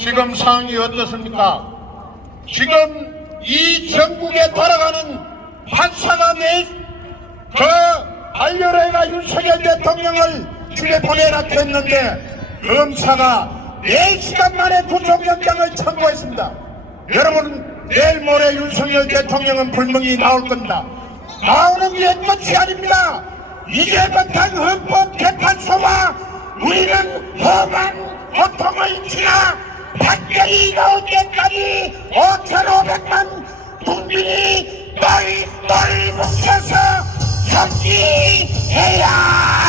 지금 상황이 어떻습니까? 지금 이 전국에 돌아가는 판사가 반려래가 윤석열 대통령을 집에 보내라고 했는데 검사가 4시간 만에 구속영장을 청구했습니다. 여러분, 내일 모레 윤석열 대통령은 불명이 나올 겁니다. 나오는 게 끝이 아닙니다. 이제부터 헌법재판소와 우리는 험한 고통을 지나 판결이 나올 때까지 5,500만 국민이 똘똘 뭉쳐서 정리해야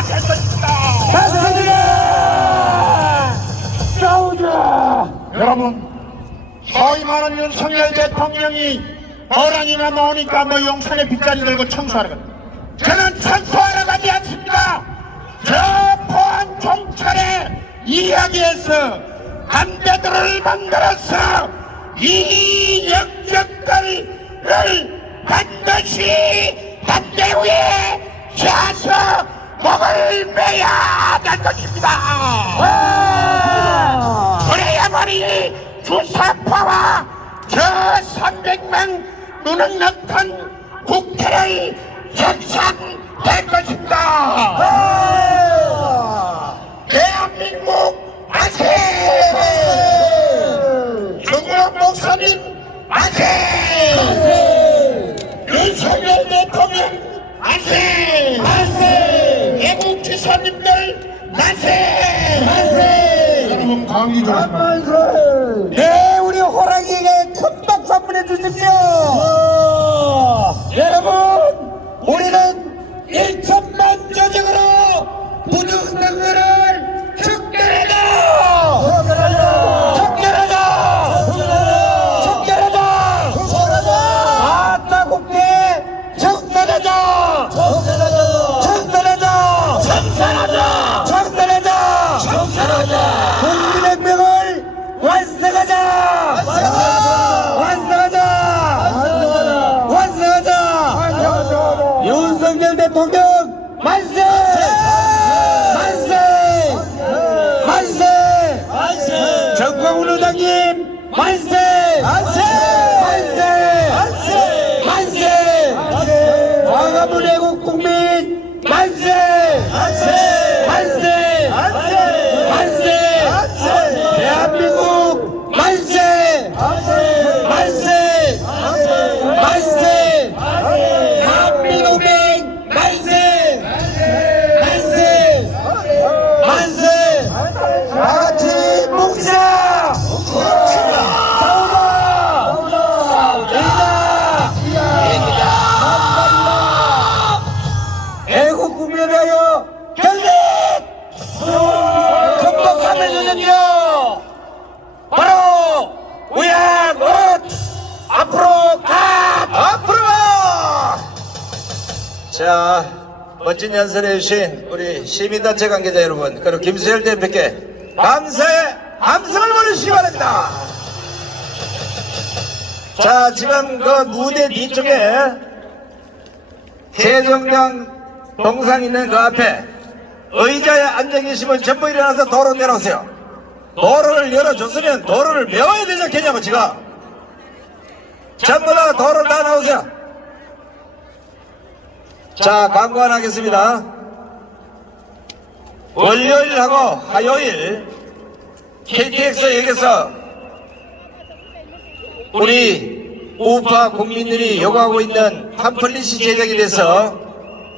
될 것입니다. 맞습니다. 싸우자. 여러분, 소위 말하는 윤석열 대통령이 호랑이가 나오니까 뭐 용산에 빗자리 들고 청소하러 갑니다. 저는 청소하러 가지 않습니다. 저 포항 종찰의 이야기에서 담배들을 만들어서 이 역적들을 반드시 담배 위에 펴서 목을 매야 될 것입니다. 그래야만이 주사파와 저 300만 무능력한 국회를 현상될 것입니다. 대한민국 만세! 중국 목사님 만세! 윤석열 대통령 만세! 만세! 외국 기사님들 만세! 만세! 여러분 강의 좀 하시면 네, 우리 호랑이에게 큰 박수 한번 해주십시오. 여러분, 우리는 1천만 조직으로 부정선거를 척결하자! 척결하자! 척결하자! 아따 국회 청산하자! 청산하자! 청산하자! 청산하자! 청산하자! 국민혁명을 완성하자! 완성하자! 완성하자! 윤석열 대통령 만세! 만세! 만세! 정광훈 의장님 만세! 만세! 만세! 만세! 광화문 애국 국민 만세! 만세! 만세! 만세! 대한민국 만세! 만세! 만세! 한민국민 만세! 만세! 만세! 다같이 뭉치자! 애국 국민을 위하여 결립! 극복하면서는요 바로 우양옷 앞으로 가! 앞으로 가! 자, 멋진 연설해 주신 우리 시민단체 관계자 여러분, 그리고 김수열 대표께 감사의 함성을 보내주시기 바랍니다. 자, 지금 그 무대 뒤쪽에 세종대왕 동상 있는 그 앞에 의자에 앉아 계시면 전부 일어나서 도로 내려오세요. 도로를 열어줬으면 도로를 메워야 되지 않겠냐고 지금. 전부 다 도로를 다 나오세요. 자, 광고 하나 하겠습니다. 월요일하고 화요일 KTX역에서 우리 우파 국민들이 요구하고 있는 팜플릿이 제작이 돼서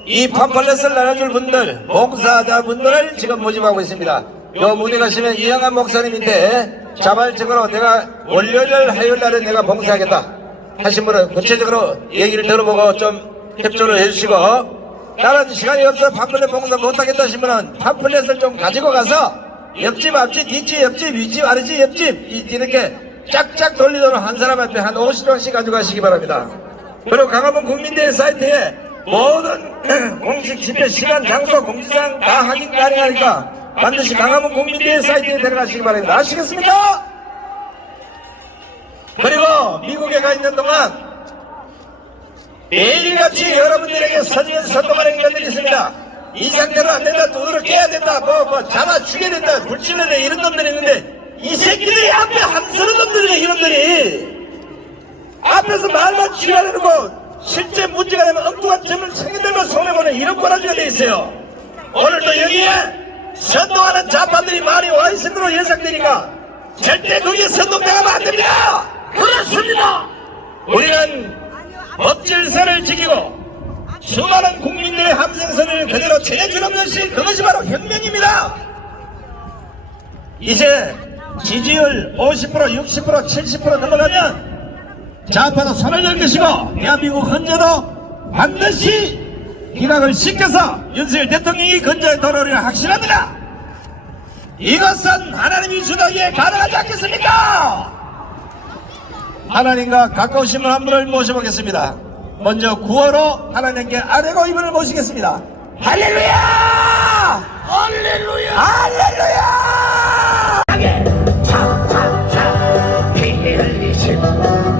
이 팜플렛을 나눠줄 분들, 봉사자 분들을 지금 모집하고 있습니다. 요 무대 가시면 이영환 목사님인데 자발적으로 내가 월요일 화요일 날은 내가 봉사하겠다 하신 분은 구체적으로 얘기를 들어보고 좀 협조를 해주시고, 나는 시간이 없어 팜플렛 봉사 못하겠다 하신 분은 팜플렛을 좀 가지고 가서 옆집 앞집 뒷집 옆집 윗집 아랫집 옆집 이렇게 쫙쫙 돌리도록 한 사람 앞에 한 50장씩 가지고 가시기 바랍니다. 그리고 강화문 국민대회 사이트에 모든 공식 집회 시간 장소 공지사항 다 확인 가능하니까 반드시 강화문 국민대회 사이트에 들어가시기 바랍니다. 아시겠습니까? 그리고 미국에 가 있는 동안 매일같이 여러분들에게 선동하는 인간들이 있습니다. 이 상태로 안 된다, 두드러 깨야 된다, 잡아 죽여야 된다, 불질러야 이런 놈들이 있는데 이 새끼들이 앞에 이놈들이 앞에서 말만 지랄해놓고 실제 문제가 되면 엉뚱한 점을 청년들만 손해보는 이런 꼬라지가 돼 있어요. 오늘도 여기에 선동하는 좌파들이 많이 와 있을 거로 예상되니까 절대 거기에 선동당하면 안 됩니다. 그렇습니다. 우리는 법질서를 지키고 수많은 국민들의 함생선을 그대로 전해주는 것이 그것이 바로 혁명입니다. 이제 지지율 50%, 60%, 70% 넘어가면 좌파도 손을 열 것이고 대한민국 헌재도 반드시 기각을 시켜서 윤석열 대통령이 건재의 도로를 확신합니다. 이것은 하나님이 주다기에 가능하지 않겠습니까? 하나님과 가까우신 분 한 분을 모셔보겠습니다. 먼저 구호로 하나님께 아뢰고 이분을 모시겠습니다. 할렐루야! 할렐루야! 할렐루야! 차차차 피 흘리신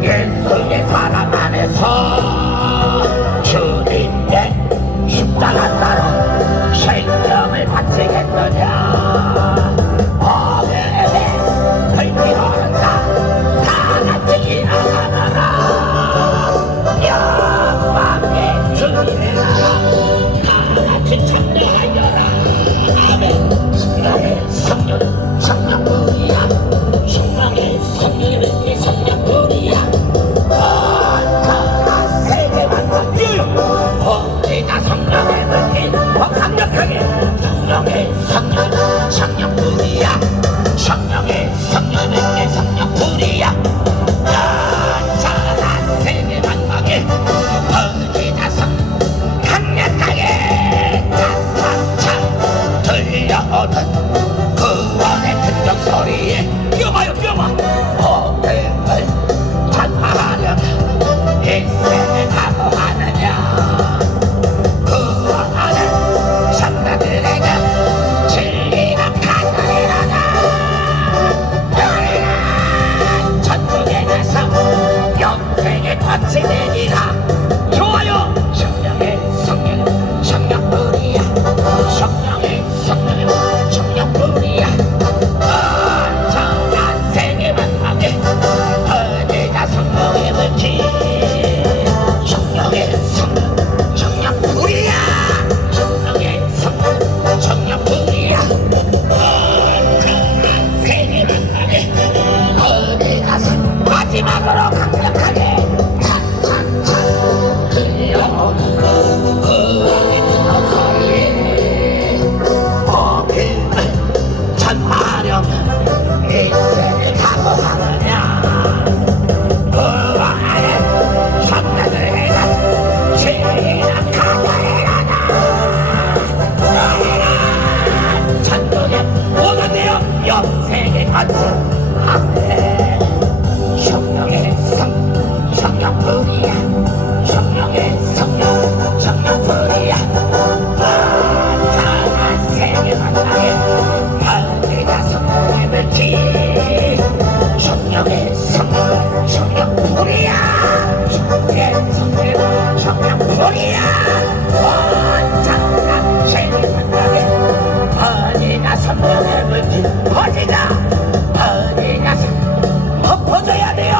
예수의 사랑 안에서 주님의 십자가 따로 생명을 바치겠느냐. 어메 불기로 한다. 다 같이 일어나라. 영광의 주님의 나라 다 같이 참배하여라. 아멘. 성령의 성령 성령뿐이야. 성령의 성령의 성령뿐이야. 언제나 세계만 바뀌 언제나 성령의 물길 더 강력하게. 성령의 성령 성령뿐이야. 성령의 성령의 성령뿐이야. 언제나 세계만 바뀌 언제나 성 강력하게. 차차차 들려오던 구원의 큰적 소리에 뛰어봐요 뛰어봐. 복음을 전파하려면 이 생을 각오하느냐. 구원하는 성도들에게 진리가 가져내라나. 너희는 전국에 가서 영생의 꽃이 되리라. 좋아요. 성령의 성령 성령뿐이야. 성령의 성령 성령뿐이야. 언제나 세계만 하게 어디가 성령의 물길. 성령의 성령 성령뿐이야. 성령의 성령 성령뿐이야. 언제나 세계만 하게 어디가 마지막으로 강력하게 차차차 들려오는 구원의 큰 소리에 복음을 전하려면 이 생을 각오하느냐. 구원하는 성도들에게 진리가 가져내라나. 너희는 천국에 오게 되어 영생의 거처. 아멘. 성령의 성령뿐이야. 성령의 성령 성령뿐이야. 언제나 세계만 나게 어디가 성령의 물길. 성령의 성령 성령뿐이야. 성령의 성령 성령뿐이야. 언제나 세계만 나게 어디가 성령의 물길. 어디가 엎어져야 돼요.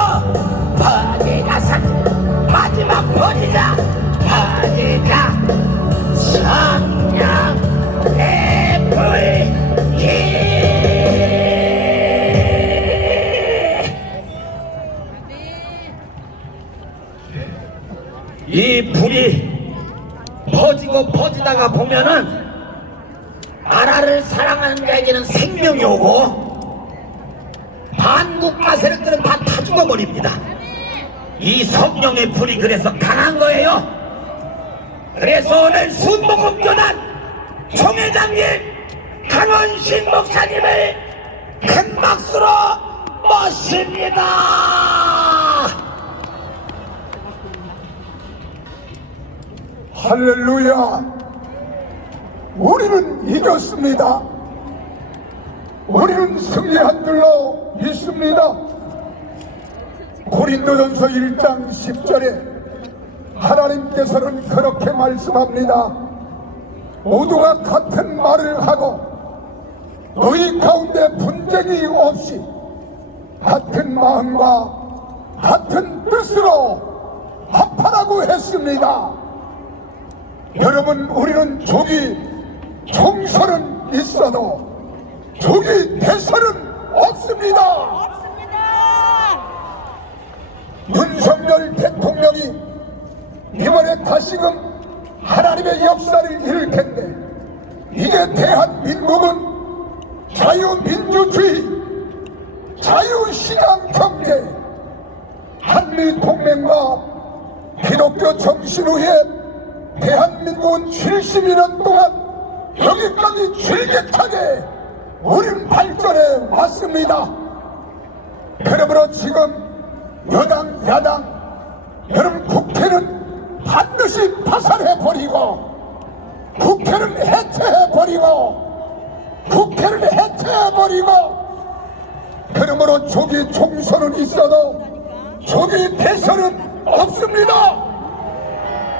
어디가 마지막 어디가 성령의 불길. 이 불이 퍼지고 퍼지다가 보면은 나라를 사랑하는 자에게는 생명이 오고 반국가 세력들은 다 타 죽어버립니다. 이 성령의 불이 그래서 강한 거예요. 그래서 오늘 순복음교단 총회장님 강원신 목사님을 큰 박수로 모십니다. 할렐루야. 우리는 이겼습니다. 우리는 승리한 줄로 믿습니다. 고린도전서 1장 10절에 하나님께서는 그렇게 말씀합니다. 모두가 같은 말을 하고 너희 가운데 분쟁이 없이 같은 같은 마음과 같은 뜻으로 합하라고 했습니다. 여러분, 우리는 조기 총선은 있어도 조기 대선은 없습니다. 윤석열 대통령이 이번에 다시금 하나님의 역사를 이룰 텐데, 이제 대한민국은 자유민주주의, 자유시장 경제, 한미동맹과 기독교 정신 후에 대한민국은 70년 동안 여기까지 줄기차게 우린 발전해 왔습니다. 그러므로 지금 여당, 야당, 여러분 국회는 반드시 파산해버리고, 국회는 해체해버리고, 국회를 해체해버리고, 그러므로 조기 총선은 있어도 조기 대선은 없습니다.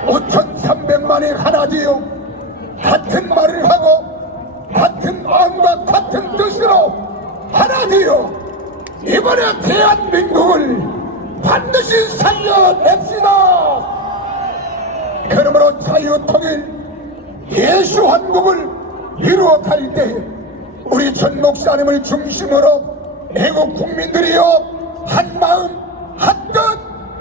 5,300만이 하나지요. 같은 말을 하고 같은 마음과 같은 뜻으로 하나지요. 이번에 대한민국을 반드시 살려냅시다. 그러므로 자유통일 예수한국을 이루어갈 때 우리 전 목사님을 중심으로 애국 국민들이여 한마음 한뜻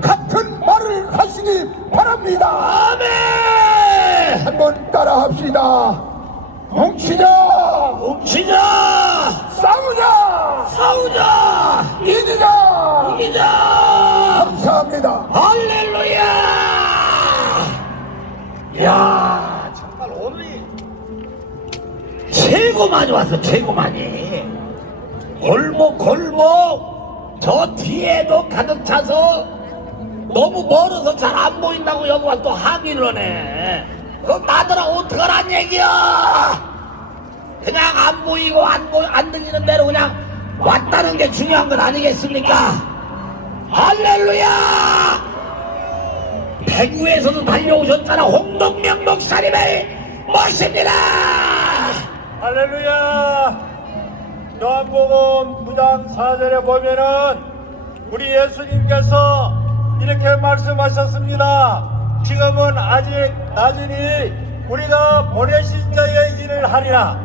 같은 말을 하시기 바랍니다. 아멘. 한번 따라합시다. 뭉치자, 뭉치자, 싸우자, 싸우자, 이기자. 이기자. 감사합니다. 할렐루야. 야, 정말 오늘이 최고 많이 왔어. 최고 많이. 골목 저 뒤에도 가득 차서 너무 멀어서 잘 안 보인다고 여기가 또 항의를 하네. 그럼 나더라 어떡하란 얘기야. 그냥 안 보이고 안 들리는 대로 그냥 왔다는 게 중요한 건 아니겠습니까? 할렐루야. 대구에서도 달려오셨잖아. 홍동명 목사님을 모십니다. 할렐루야. 요한복음 9장 4절에 보면은 우리 예수님께서 이렇게 말씀하셨습니다. 지금은 아직 낮으니 우리가 보내신 자의 일을 하리라.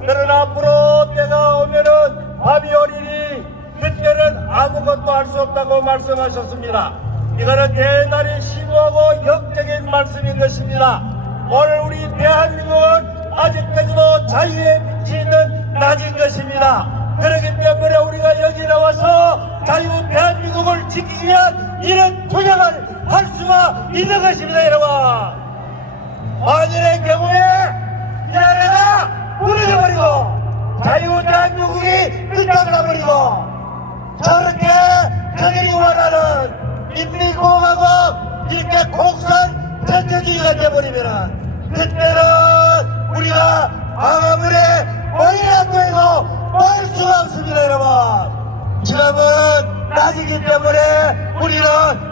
그러나 앞으로 때가 오면은 밤이 오리니 그때는 아무것도 할 수 없다고 말씀하셨습니다. 이거는 대단히 심오하고 역적인 말씀인 것입니다. 오늘 우리 대한민국은 아직까지도 자유의 빛이 있는 낮인 것입니다. 그렇기 때문에 우리가 여기 나와서 자유 대한민국을 지키기 위한 이런 투쟁을 할 수가 있는 것입니다. 여러분, 만일의 경우에 이 나라가 무너져버리고 자유 대한민국이 끝장나버리고 저렇게 저들이 원하는 인민공화국 이렇게 공산 전쟁주의가 돼버리면은 그때는 우리가 아무리 머리를 들고 볼 수가 없습니다. 여러분, 지금은 낮이기 때문에 우리는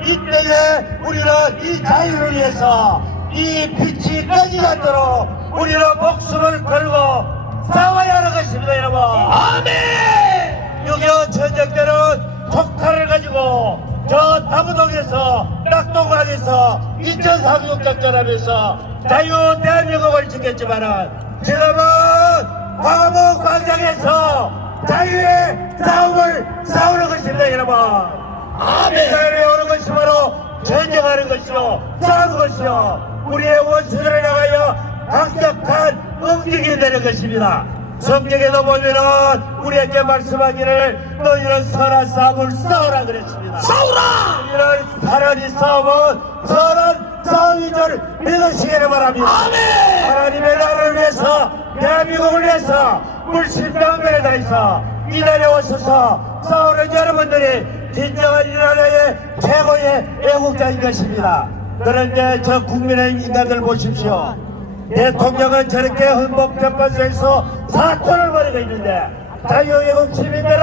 이때에 우리는 이 자유를 위해서 이 빛이 꺼지지 않도록 우리는 목숨을 걸고 싸워야 하는 것입니다. 여러분, 아멘. 6.25 전쟁 때는 촉칼을 가지고 저 다부동에서 낙동강에서 인천 상륙작전하면서 자유 대한민국을 지켰지만은 지금은 광화문 광장에서 자유의 싸움을 싸우는 것입니다. 여러분, 이스라엘에 오는 것이 바로 전쟁하는 것이요 싸우는 것이요 우리의 원수들을 향하여 강력한 응징이 되는 것입니다. 성경에도 보면은 우리에게 말씀하기를 너희는 선한 싸움을 싸우라 그랬습니다. 싸우라! 이런 사랑이 싸움은 선한 싸움인 줄 믿으시기를 바랍니다. 아멘! 하나님의 나라를 위해서 대한민국을 위해서 물심병면에 다해서 이 나라에 오셔서 싸우는 여러분들이 진정한 이 나라의 최고의 애국자인 것입니다. 그런데 저 국민의 인간들 보십시오. 대통령은 저렇게 헌법재판소에서 사투를 벌이고 있는데 자유애국 시민들은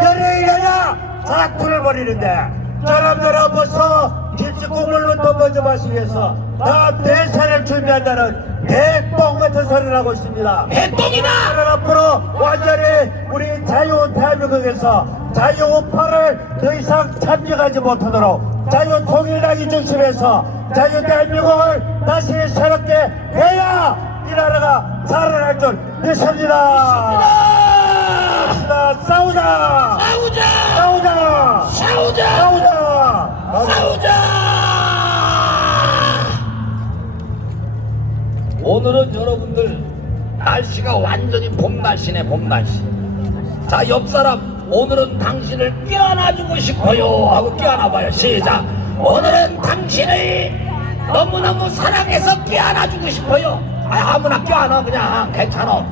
연예인이냐 사투를 벌이는데 사람들아 벌써 김치국물부터 먼저 마시기 위해서 다 대사를 준비한다는 대뻥 같은 소리를 하고 있습니다. 대똥이다! 나는 앞으로 완전히 우리 자유 대한민국에서 자유우파를 더 이상 참여하지 못하도록 자유통일당이 중심에서 자유 대한민국을 다시 새롭게 해야 이 나라가 살아날 줄 믿습니다. 싸우자! 싸우자! 싸우자! 싸우자! 싸우자! 싸우자! 오늘은 여러분들 날씨가 완전히 봄 날씨네, 봄 날씨. 자, 옆 사람, 오늘은 당신을 껴안아주고 싶어요 하고 껴안아봐요. 시작. 오늘은 당신을 너무너무 사랑해서 껴안아주고 싶어요. 아무나 껴안아, 그냥. 괜찮아.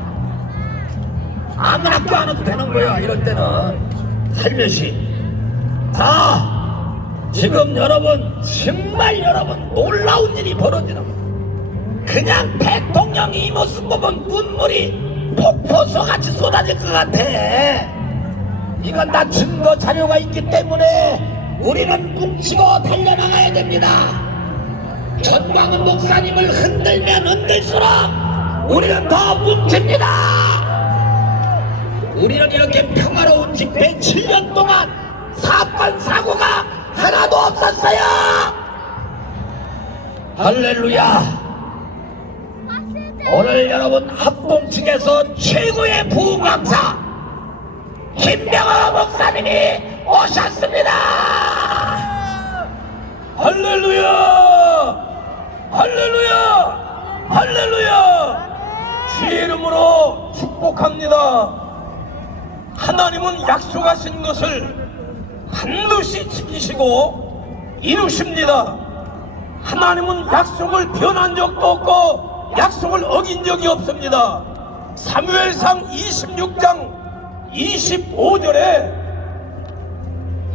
아무나 껴안아도 되는 거야. 이럴 때는 살며시. 자, 지금 여러분, 정말 여러분 놀라운 일이 벌어지는 거예요. 그냥 대통령이 이 모습 보면 눈물이 폭포수같이 쏟아질 것 같아. 이건 다 증거 자료가 있기 때문에 우리는 뭉치고 달려나가야 됩니다. 전광훈 목사님을 흔들면 흔들수록 우리는 더 뭉칩니다. 우리는 이렇게 평화로운 집회 7년 동안 사건 사고가 하나도 없었어요. 할렐루야. 오늘 여러분 합동 측에서 최고의 부흥강사 김병호 목사님이 오셨습니다. 할렐루야! 할렐루야! 할렐루야! 주의 이름으로 축복합니다. 하나님은 약속하신 것을 반드시 지키시고 이루십니다. 하나님은 약속을 변한 적도 없고 약속을 어긴 적이 없습니다. 사무엘상 26장 25절에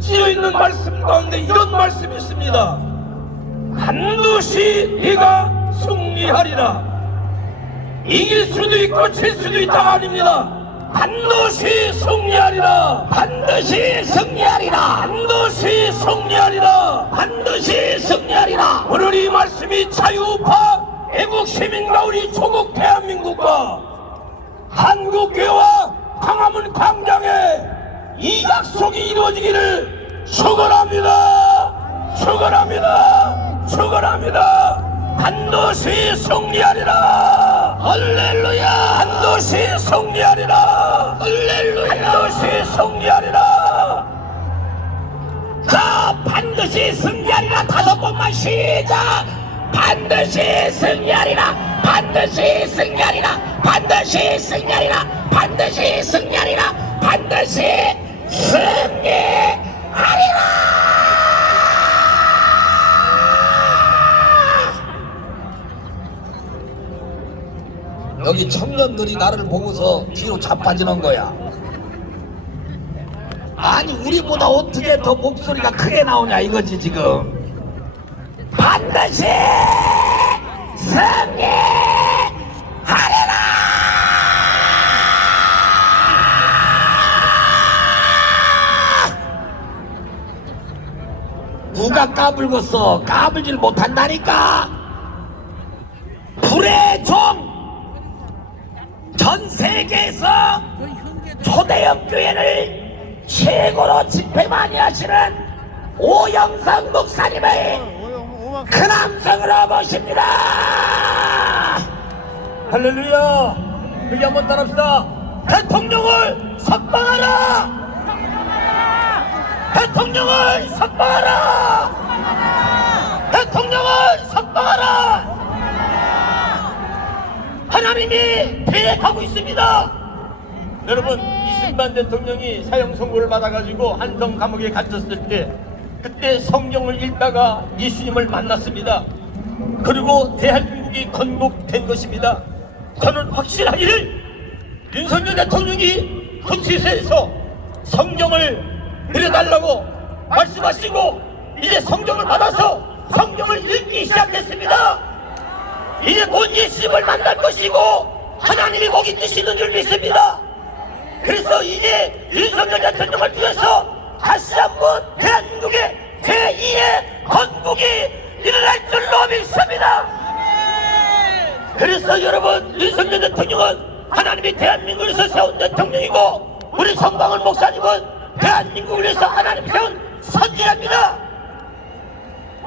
쓰여있는 말씀 가운데 이런 말씀이 있습니다. 반드시 네가 승리하리라. 이길 수도 있고 질 수도 있다가 아닙니다. 반드시 승리하리라. 반드시 승리하리라. 반드시 승리하리라. 반드시 승리하리라. 오늘 이 말씀이 자유우파 애국 시민과 우리 조국 대한민국과 한국교회와 광화문 광장에 이 약속이 이루어지기를 축원합니다. 축원합니다. 축원합니다. 반드시 승리하리라. 할렐루야. 반드시 승리하리라. 할렐루야. 반드시 승리하리라. 자, 반드시 승리하리라. 5번만 시작. 반드시 승리하리라. 반드시 승리하리라. 반드시 승리하리라. 반드시 승리하리라. 반드시 승리하리라. 여기 청년들이 나를 보고서 뒤로 자빠지는 거야. 아니, 우리보다 어떻게 더 목소리가 크게 나오냐 이거지 지금. 반드시 승리하리라. 누가 까불겠어? 까불질 못한다니까. 불의 종. 전 세계에서 초대형 교회를 최고로 집회 많이 하시는 오영상 목사님을 큰 함성으로 모십니다. 할렐루야! 여기 한번 따라합시다. 대통령을 석방하라. 대통령을 석방하라. 대통령을 석방하라. 하나님이 계획하고 있습니다. 여러분, 이승만 대통령이 사형 선고를 받아가지고 한성 감옥에 갇혔을 때 그때 성경을 읽다가 예수님을 만났습니다. 그리고 대한민국이 건국된 것입니다. 저는 확실하기를 윤석열 대통령이 구치소에서 성경을 내려달라고 말씀하시고 이제 성경을 받아서 성경을 읽기 시작했습니다. 이제 곧 예수님을 만날 것이고 하나님이 거기 계시는 줄 믿습니다. 그래서 이제 윤석열 대통령을 위해서 다시 한번 대한민국의 제2의 건국이 일어날 줄로 믿습니다. 그래서 여러분, 윤석열 대통령은 하나님이 대한민국을 위해서 세운 대통령이고, 우리 정광훈 목사님은 대한민국을 위해서 하나님이 세운 선지자입니다.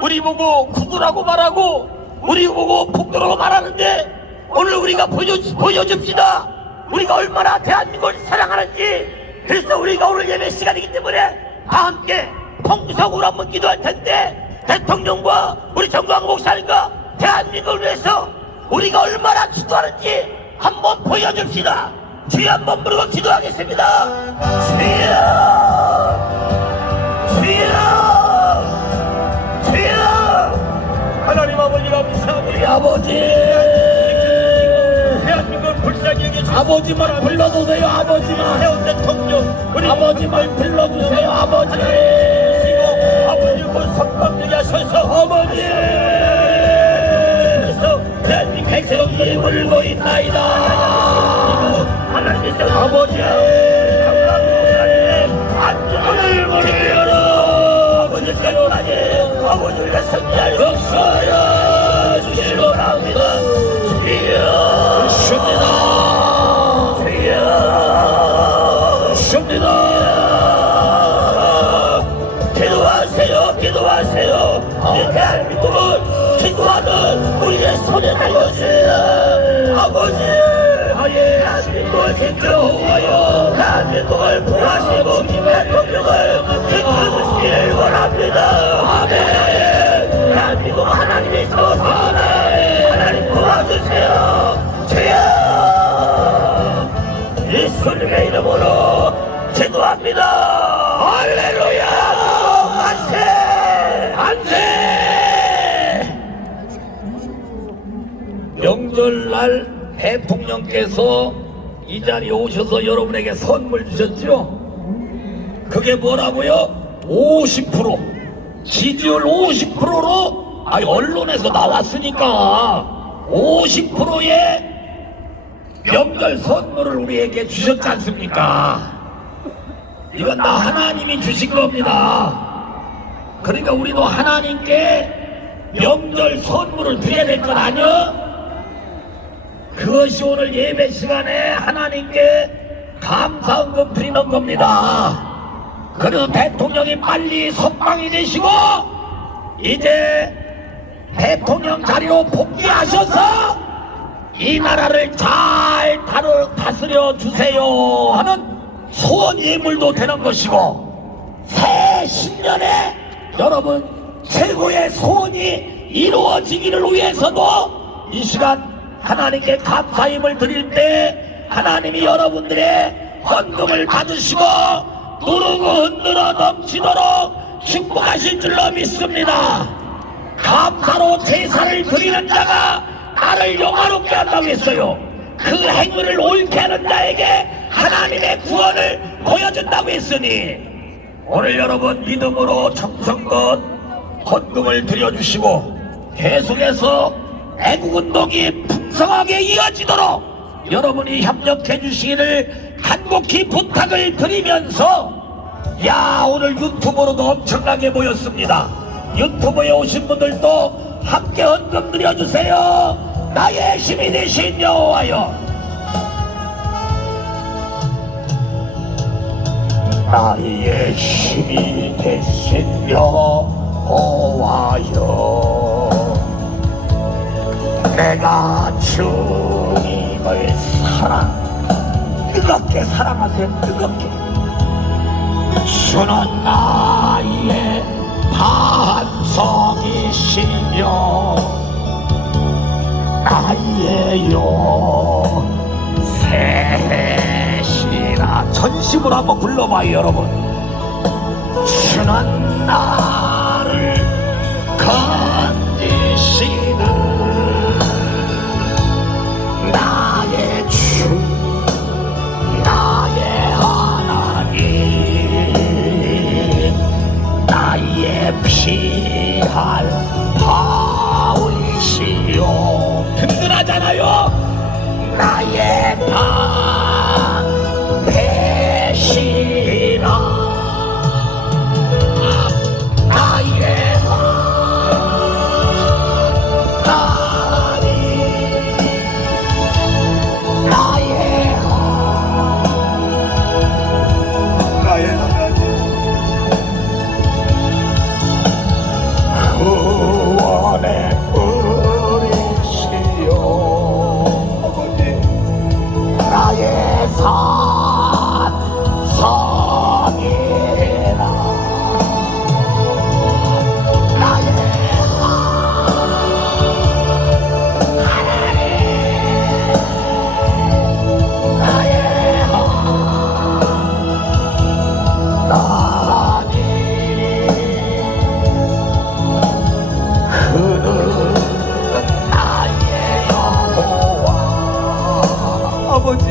우리 보고 구구라고 말하고 우리 보고 폭도라고 말하는데, 오늘 우리가 보여줍시다. 우리가 얼마나 대한민국을 사랑하는지. 그래서 우리가 오늘 예배 시간이기 때문에 다 함께 통성으로 한번 기도할 텐데, 대통령과 우리 정광훈 목사님과 대한민국을 위해서 우리가 얼마나 기도하는지 한번 보여줍시다. 주여 한번 부르고 기도하겠습니다. 주여, 주여, 주여. 하나님 아버지가 무사하고 우리 아버지, 대한민국을 불쌍히 여겨주시고 아버지만 불러주세요. 아버지만, 세운 대통령 우리 아버지만 불러주세요. 아버지, 아버지 그 선방되게 하셔서 아버지. 그래서 대한민국 백성들이 울고 있나이다. 하나님께서 아버지, 안전을 모르여라. 아버지 때문에 아버지가 승리할 역사여 주시오랍니다. 주여, 주십니다. 주여, 주십니다. 기도하세요, 기도하세요. 이 대한민국을 기도하는 우리의 손에 달렸습니다. 아버지, 대한민국을 지켜오여 대한민국을 구하시고 대통령을 지켜주시길 원합니다. 아멘. 대한민국 하나님이 세웠습니다. 하나님 도와주세요. 주여, 예수님의 이름으로 기도합니다. 할렐루야. 만세, 만세. 명절날 대통령께서 이 자리에 오셔서 여러분에게 선물 주셨죠? 그게 뭐라고요? 50%, 지지율 50%로 언론에서 나왔으니까 50%의 명절 선물을 우리에게 주셨지 않습니까? 이건 다 하나님이 주신 겁니다. 그러니까 우리도 하나님께 명절 선물을 드려야 될 건 아니야? 그것이 오늘 예배 시간에 하나님께 감사헌금 드리는 겁니다. 그래서 대통령이 빨리 석방이 되시고 이제 대통령 자리로 복귀하셔서 이 나라를 잘 다스려 주세요 하는 소원 예물도 되는 것이고, 새 신년에 여러분 최고의 소원이 이루어지기를 위해서도 이 시간 하나님께 감사힘을 드릴 때 하나님이 여러분들의 헌금을 받으시고 누르고 흔들어 넘치도록 축복하실 줄로 믿습니다. 감사로 제사를 드리는 자가 나를 영화롭게 한다고 했어요. 그 행위를 옳게 하는 자에게 하나님의 구원을 보여준다고 했으니, 오늘 여러분 믿음으로 정성껏 헌금을 드려주시고 계속해서 애국운동이 풍성하게 이어지도록 여러분이 협력해 주시기를 간곡히 부탁을 드리면서, 야, 오늘 유튜브로도 엄청나게 모였습니다. 유튜브에 오신 분들도 함께 헌금 드려주세요. 나의 힘이 되신 여호와여, 나의 힘이 되신 여호와여, 내가 주님을 뜨겁게 사랑하세요. 뜨겁게. 주는 나의 반석이시며 나의 요새시라. 전심으로 한번 불러봐요 여러분. 주는 나를 건지시는 나의 주, 나의 하나님, 나의 피할 바위시요. 든든하잖아요. 나의 방패시라. 나의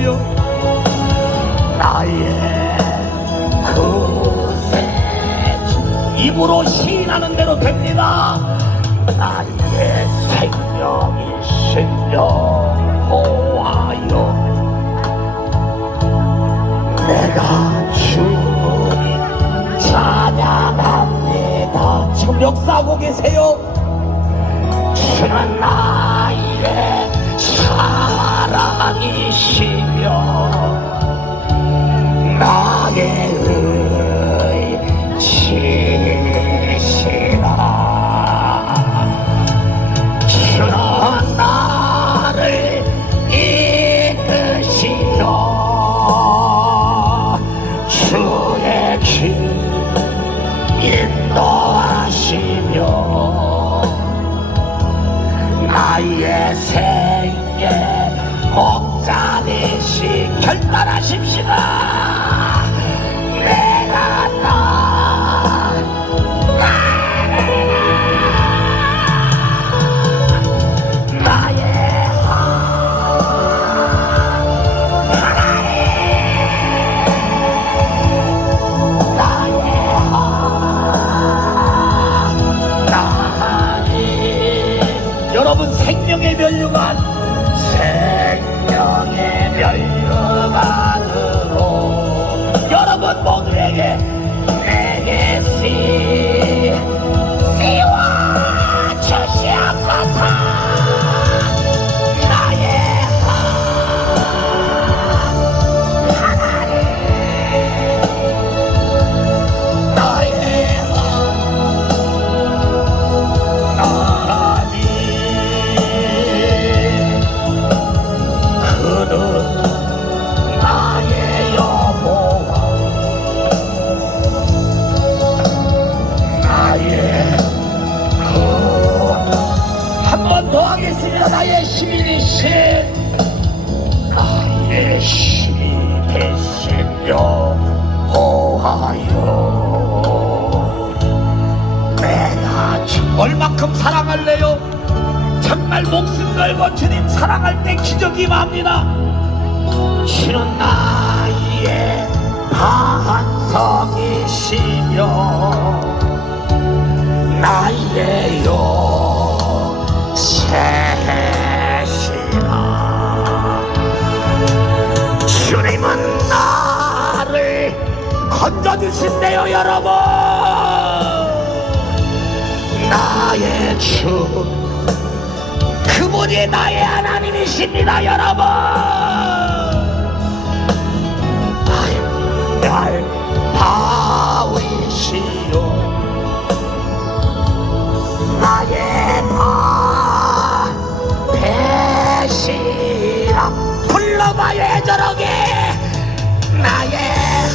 되시며 나의 그새 입으로 시인하는 대로 됩니다. 나의 생명이시여 보아요. 내가 주님 찬양합니다. 지금 역사하고 계세요. 주는 나의 사랑이시며 나의 의지시라. 주는 나를 이끄시어 주의 길 인도하시며 나의 생애 목자 되시 결단하십시다. 내가 나의 여러분 생명의 멸류관 생명의 멸류관으로 여러분 모두에게 내게 씨와 주시옵소서. 나의 하나님 나의 나의 여호와 나의 한 번 더 하겠습니다. 나의 시민이신 나의 시민이 되신 여호와여 내가 얼마큼 사랑할래요? 정말 목숨 걸고 주님 사랑할 때 기적이 맙니다. 주는 나의 반석이시며 나의 요새시라. 주님은 나를 건져주신대요. 여러분 나의 주 그분이 나의 하나님이십니다. 여러분 날 바위시요 나의 배시라. 불러봐요 애절하게 나의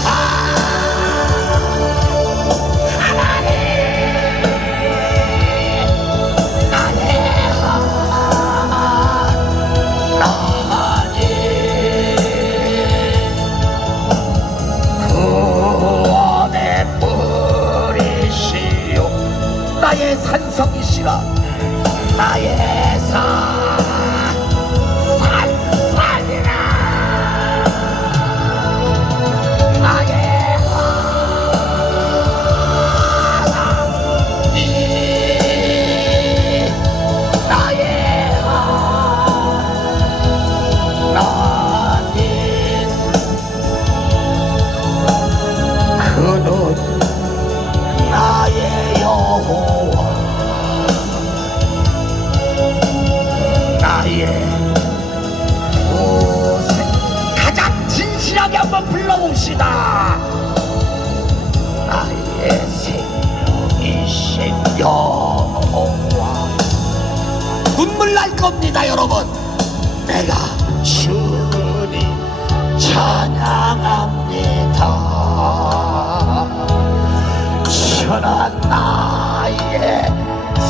하나님 나의 하나님 구원의 뿌리시요 나의 산성이시라. 나의 산산이라. 나의 하나님 나의 하나님 그는 나의 여호와 나의 구세. 가장 진실하게 한번 불러봅시다. 나의 생명이신 여호와. 눈물 날 겁니다. 여러분 내가 주님 찬양합니다. 주는 나의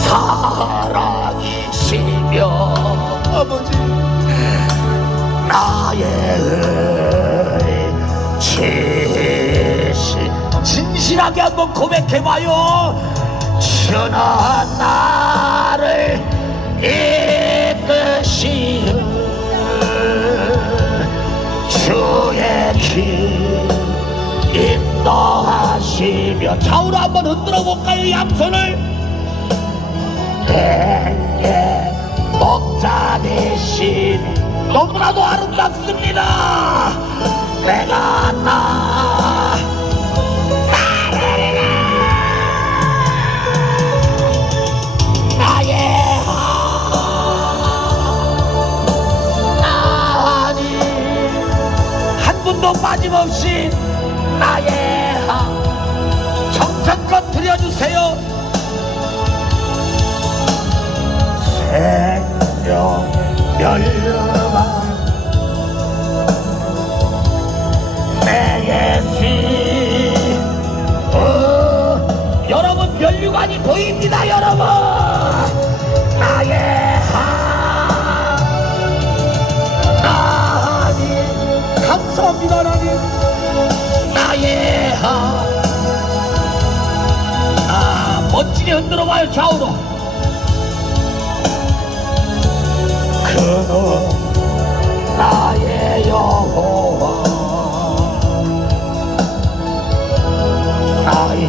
사랑이시며 아버지 나의 의지시. 진실하게 한번 고백해봐요. 주는 나를 이끄시오 주의 길 인도하시며 좌우로 한번 흔들어 볼까요? 양손을. 내게 목자 대신 너무나도 아름답습니다. 내가 나의 하나님 한 분도 빠짐없이 나의 정성껏 드려주세요. 생명 멸류관 내 예수. 여러분 멸류관이 보입니다. 여러분 나의 하나님 감사합니다. 하나님 나의 멋지게 흔들어봐요. 좌우로. 그는 나의 여호와 나의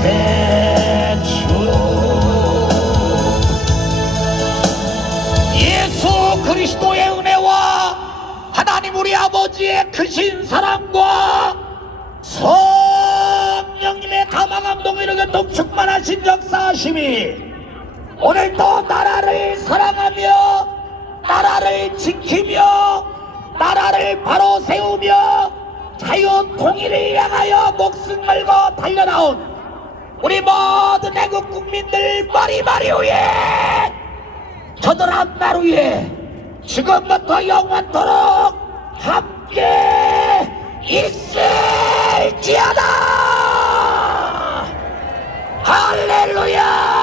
구세주 예수 그리스도의 은혜와 하나님 우리 아버지의 크신 사랑과 성령님의 감화감동으로 교통 충만하신 역사하심이 오늘도 나라를 사랑하며 나라를 지키며 나라를 바로 세우며 자유 통일을 향하여 목숨 걸고 달려나온 우리 모든 애국 국민들 머리머리 위에 저들한 날 위에 지금부터 영원토록 함께 있을지어다. 할렐루야.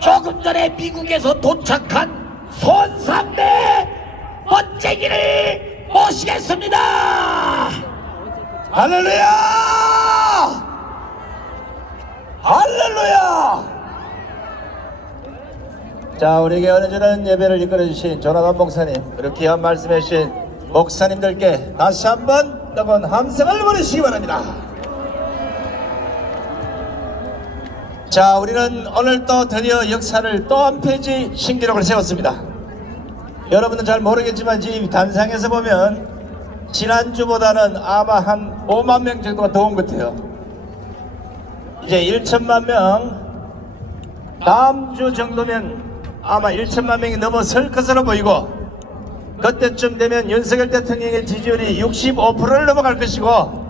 조금 전에 미국에서 도착한 손상대 멋쟁이를 모시겠습니다. 할렐루야! 할렐루야! 자, 우리에게 은혜주는 예배를 이끌어주신 조나단 목사님, 그리고 귀한 말씀해주신 목사님들께 다시 한번 뜨거운 함성을 보내시기 바랍니다. 자, 우리는 오늘 또 드디어 역사를 또 한 페이지 신기록을 세웠습니다. 여러분은 잘 모르겠지만 지금 단상에서 보면 지난주보다는 아마 한 5만 명 정도가 더 온 것 같아요. 이제 1천만 명, 다음 주 정도면 아마 1천만 명이 넘어설 것으로 보이고, 그때쯤 되면 윤석열 대통령의 지지율이 65%를 넘어갈 것이고,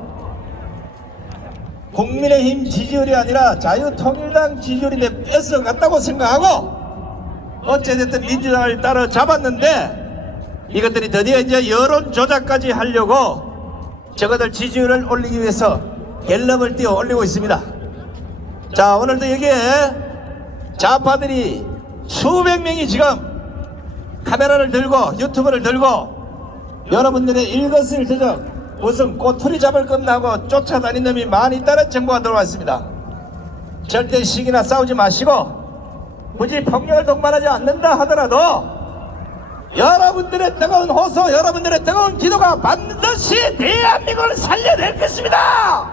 국민의힘 지지율이 아니라 자유통일당 지지율이 뺏어갔다고 생각하고 어찌됐든 민주당을 따라잡았는데, 이것들이 드디어 이제 여론 조작까지 하려고 저것들 지지율을 올리기 위해서 갤럽을 띄워 올리고 있습니다. 자, 오늘도 여기에 좌파들이 수백 명이 지금 카메라를 들고 유튜브를 들고 여러분들의 일거수일투족 무슨 꼬투리 잡을 끝나고 쫓아다닌 놈이 많이 있다는 정보가 들어왔습니다. 절대 시기나 싸우지 마시고 굳이 폭력을 동반하지 않는다 하더라도 여러분들의 뜨거운 호소, 여러분들의 뜨거운 기도가 반드시 대한민국을 살려낼 것입니다.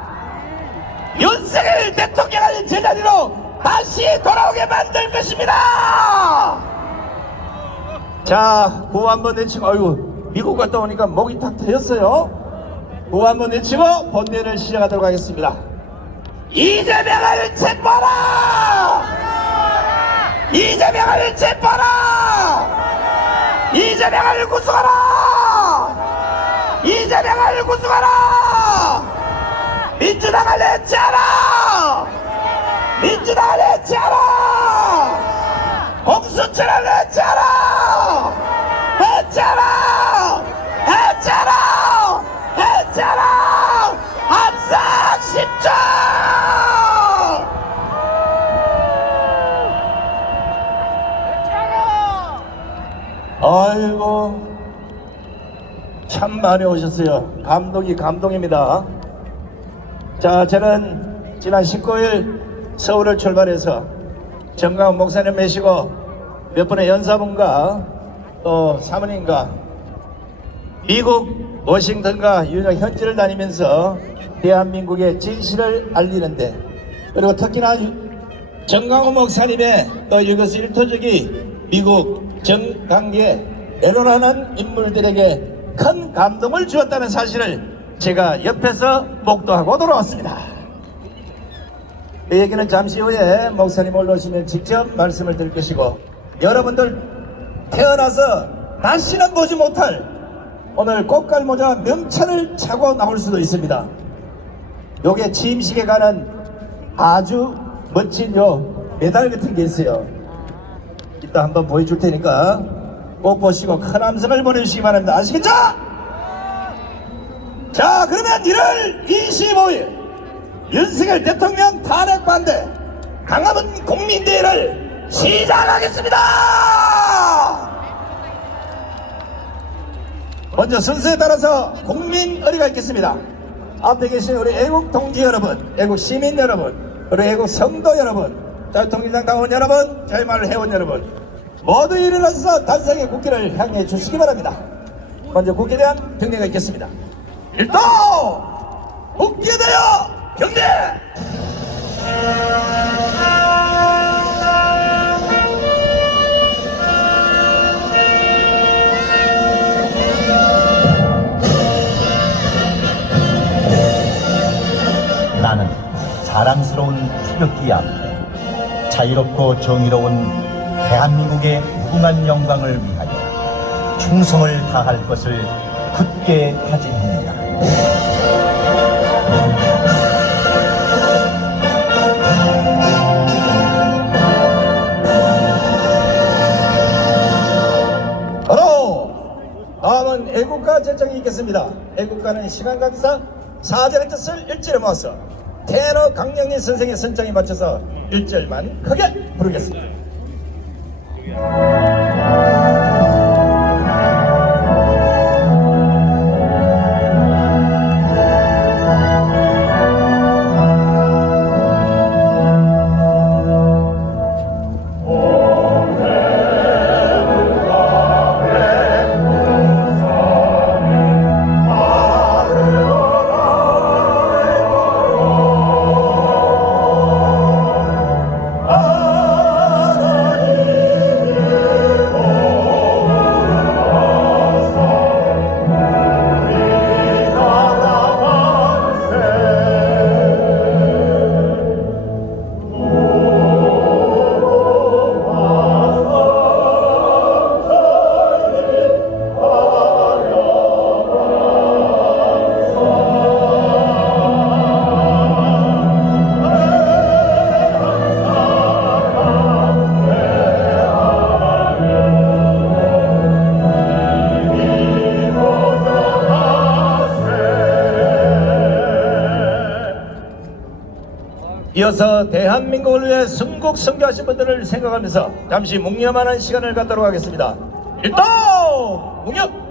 윤석열 대통령을 제자리로 다시 돌아오게 만들 것입니다. 자, 구호 한번 외치고, 아이고 미국 갔다 오니까 목이 탁 트였어요. 구호 한번 외치고 본대를 시작하도록 하겠습니다. 이재명을 체포하라! 이재명을 체포하라! 이재명을 구속하라! 이재명을 구속하라! 민주당을 해체하라! 민주당을 해체하라! 공수처를 해체하라! 해체하라! 해체하라! 해체하라! 함상 10초! 아이고 참 많이 오셨어요. 감동입니다. 자, 저는 지난 19일 서울을 출발해서 정강훈 목사님 모시고 몇 분의 연사분과 또 사모님과 미국 워싱턴과 유력 현지를 다니면서 대한민국의 진실을 알리는데, 그리고 특히나 정강호 목사님의 또 일거수일투족이 미국 정관계에 내로라는 인물들에게 큰 감동을 주었다는 사실을 제가 옆에서 목도하고 돌아왔습니다. 이 얘기는 잠시 후에 목사님 올라오시면 직접 말씀을 드릴 것이고, 여러분들 태어나서 다시는 보지 못할 오늘 꽃갈모자 명찰을 차고 나올 수도 있습니다. 요게 취임식에 가는 아주 멋진 요 메달 같은 게 있어요. 이따 한번 보여줄 테니까 꼭 보시고 큰 함성을 보내주시기 바랍니다. 아시겠죠? 자, 그러면 1월 25일 윤석열 대통령 탄핵 반대 강화문 국민대회를 시작하겠습니다. 먼저 순서에 따라서 국민의례가 있겠습니다. 앞에 계신 우리 애국 동지 여러분, 애국 시민 여러분, 우리 애국 성도 여러분, 자유통일당 당원 여러분, 저희 마을 회원 여러분, 모두 일어나서 단상의 국기를 향해 주시기 바랍니다. 먼저 국기에 대한 경례가 있겠습니다. 일동 국기에 대하여 경례! 나는 자랑스러운 태극기 앞에 자유롭고 정의로운 대한민국의 무궁한 영광을 위하여 충성을 다할 것을 굳게 다짐합니다. 바로 다음은 애국가 제청이 있겠습니다. 애국가는 시간관계상 사절의 뜻을 일절에 모아서 테너 강영희 선생의 선창에 맞춰서 1절만 크게 부르겠습니다. 이어서 대한민국을 위해 순국 선교하신 분들을 생각하면서 잠시 묵념하는 시간을 갖도록 하겠습니다. 일동 묵념!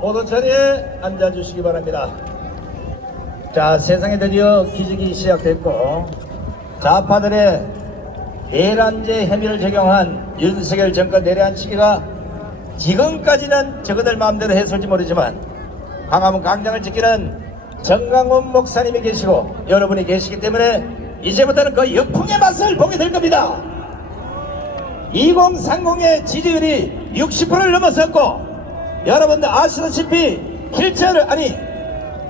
모두 자리에 앉아주시기 바랍니다. 자, 세상에 드디어 기적이 시작됐고 좌파들의 내란제 혐의를 적용한 윤석열 정권 내려앉히기가 지금까지는 저그들 마음대로 했을지 모르지만 광화문 광장을 지키는 정강훈 목사님이 계시고 여러분이 계시기 때문에 이제부터는 그 역풍의 맛을 보게 될 겁니다. 2030의 지지율이 60%를 넘어섰고 여러분들 아시다시피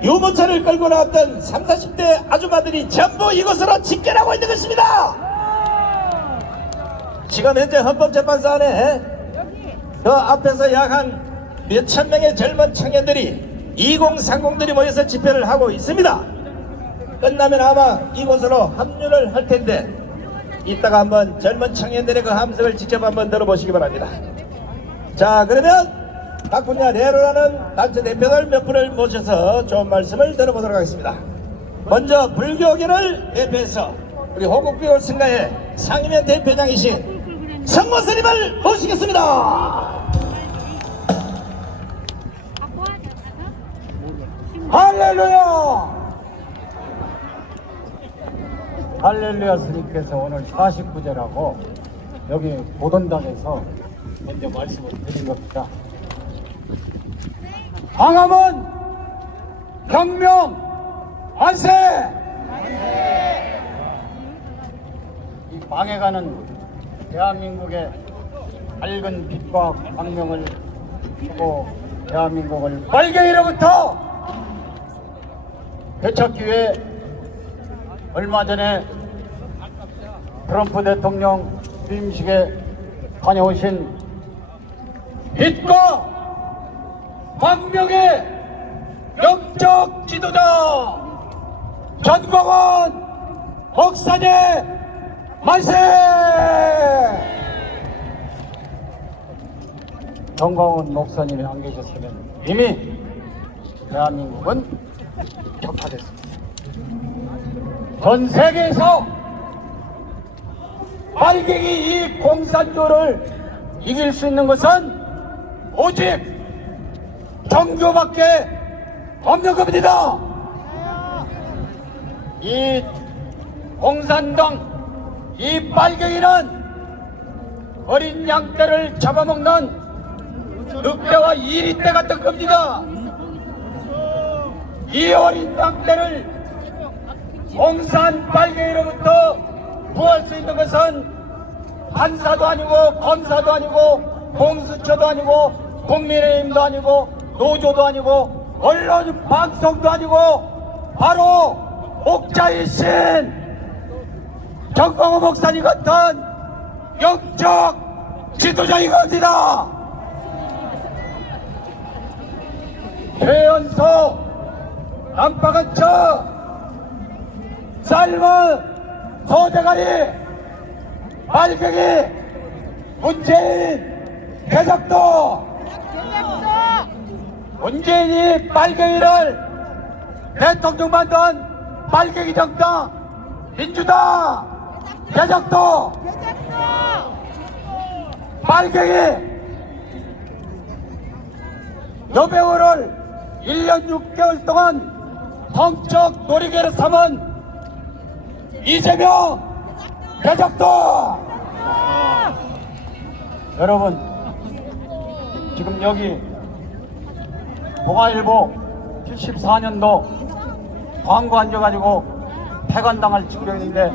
유모차를 끌고 나왔던 30, 40대 아줌마들이 전부 이곳으로 집결하고 있는 것입니다. 지금 현재 헌법재판소 안에 그 앞에서 약 한 몇천 명의 젊은 청년들이 2030들이 모여서 집회를 하고 있습니다. 끝나면 아마 이곳으로 합류를 할 텐데 이따가 한번 젊은 청년들의 그 함성을 직접 한번 들어보시기 바랍니다. 자, 그러면 각 분야 레로라는 단체 대표들 몇 분을 모셔서 좋은 말씀을 들어보도록 하겠습니다. 먼저 불교계를 대표해서 우리 호국교회 승가의 상임위원 대표장이신 성모스님을 모시겠습니다. 할렐루야! 할렐루야 스님께서 오늘 49절하고 여기 보던당에서 먼저 말씀을 드린 겁니다. 광화문 혁명 만세! 이 망해가는 대한민국의 밝은 빛과 광명을 주고 대한민국을 빨갱이로부터 되찾기 위해 얼마 전에 트럼프 대통령 취임식에 다녀오신 빛과 광명의 영적 지도자 전광훈 목사님 만세! 정광훈 목사님이 안 계셨으면 이미 대한민국은 격파됐습니다. 전 세계에서 빨갱이 이 공산주를 이길 수 있는 것은 오직 종교밖에 없는 겁니다. 이 공산당 이 빨갱이는 어린 양떼를 잡아먹는 늑대와 이리떼 같은 겁니다. 이 어린 양떼를 공산 빨갱이로부터 구할 수 있는 것은 판사도 아니고 검사도 아니고 공수처도 아니고 국민의힘도 아니고 노조도 아니고 언론 방송도 아니고 바로 목자이신 정광훈 목사님 같은 영적 지도자인 겁니다. 최연소 깜빡한처 삶은 소대가리 빨갱이 문재인 개적도 문재인이 빨갱이를 대통령 만든 빨갱이 정당 민주당 개적도 빨갱이 여배우를 1년 6개월 동안 성적 놀이개를 삼은 이재명 개적도 여러분 지금 여기 동아일보 74년도 광고 앉아가지고 폐간당할 지경인데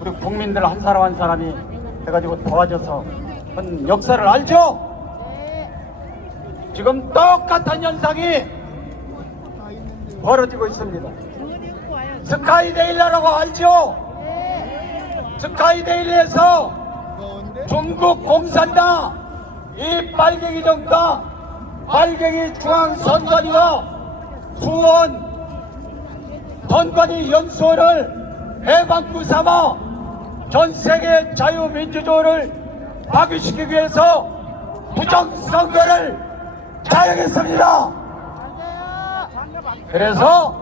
우리 국민들 한 사람 한 사람이 해가지고 도와줘서 한 역사를 알죠? 지금 똑같은 현상이 벌어지고 있습니다. 스카이데일리라고 알죠? 스카이데일리에서 중국 공산당 이 빨갱이 정당 빨갱이 중앙선관위와 수원 선관위 연수원을 해방구 삼아 전세계 자유민주주의를 파괴시키기 위해서 부정선거를 자행했습니다. 그래서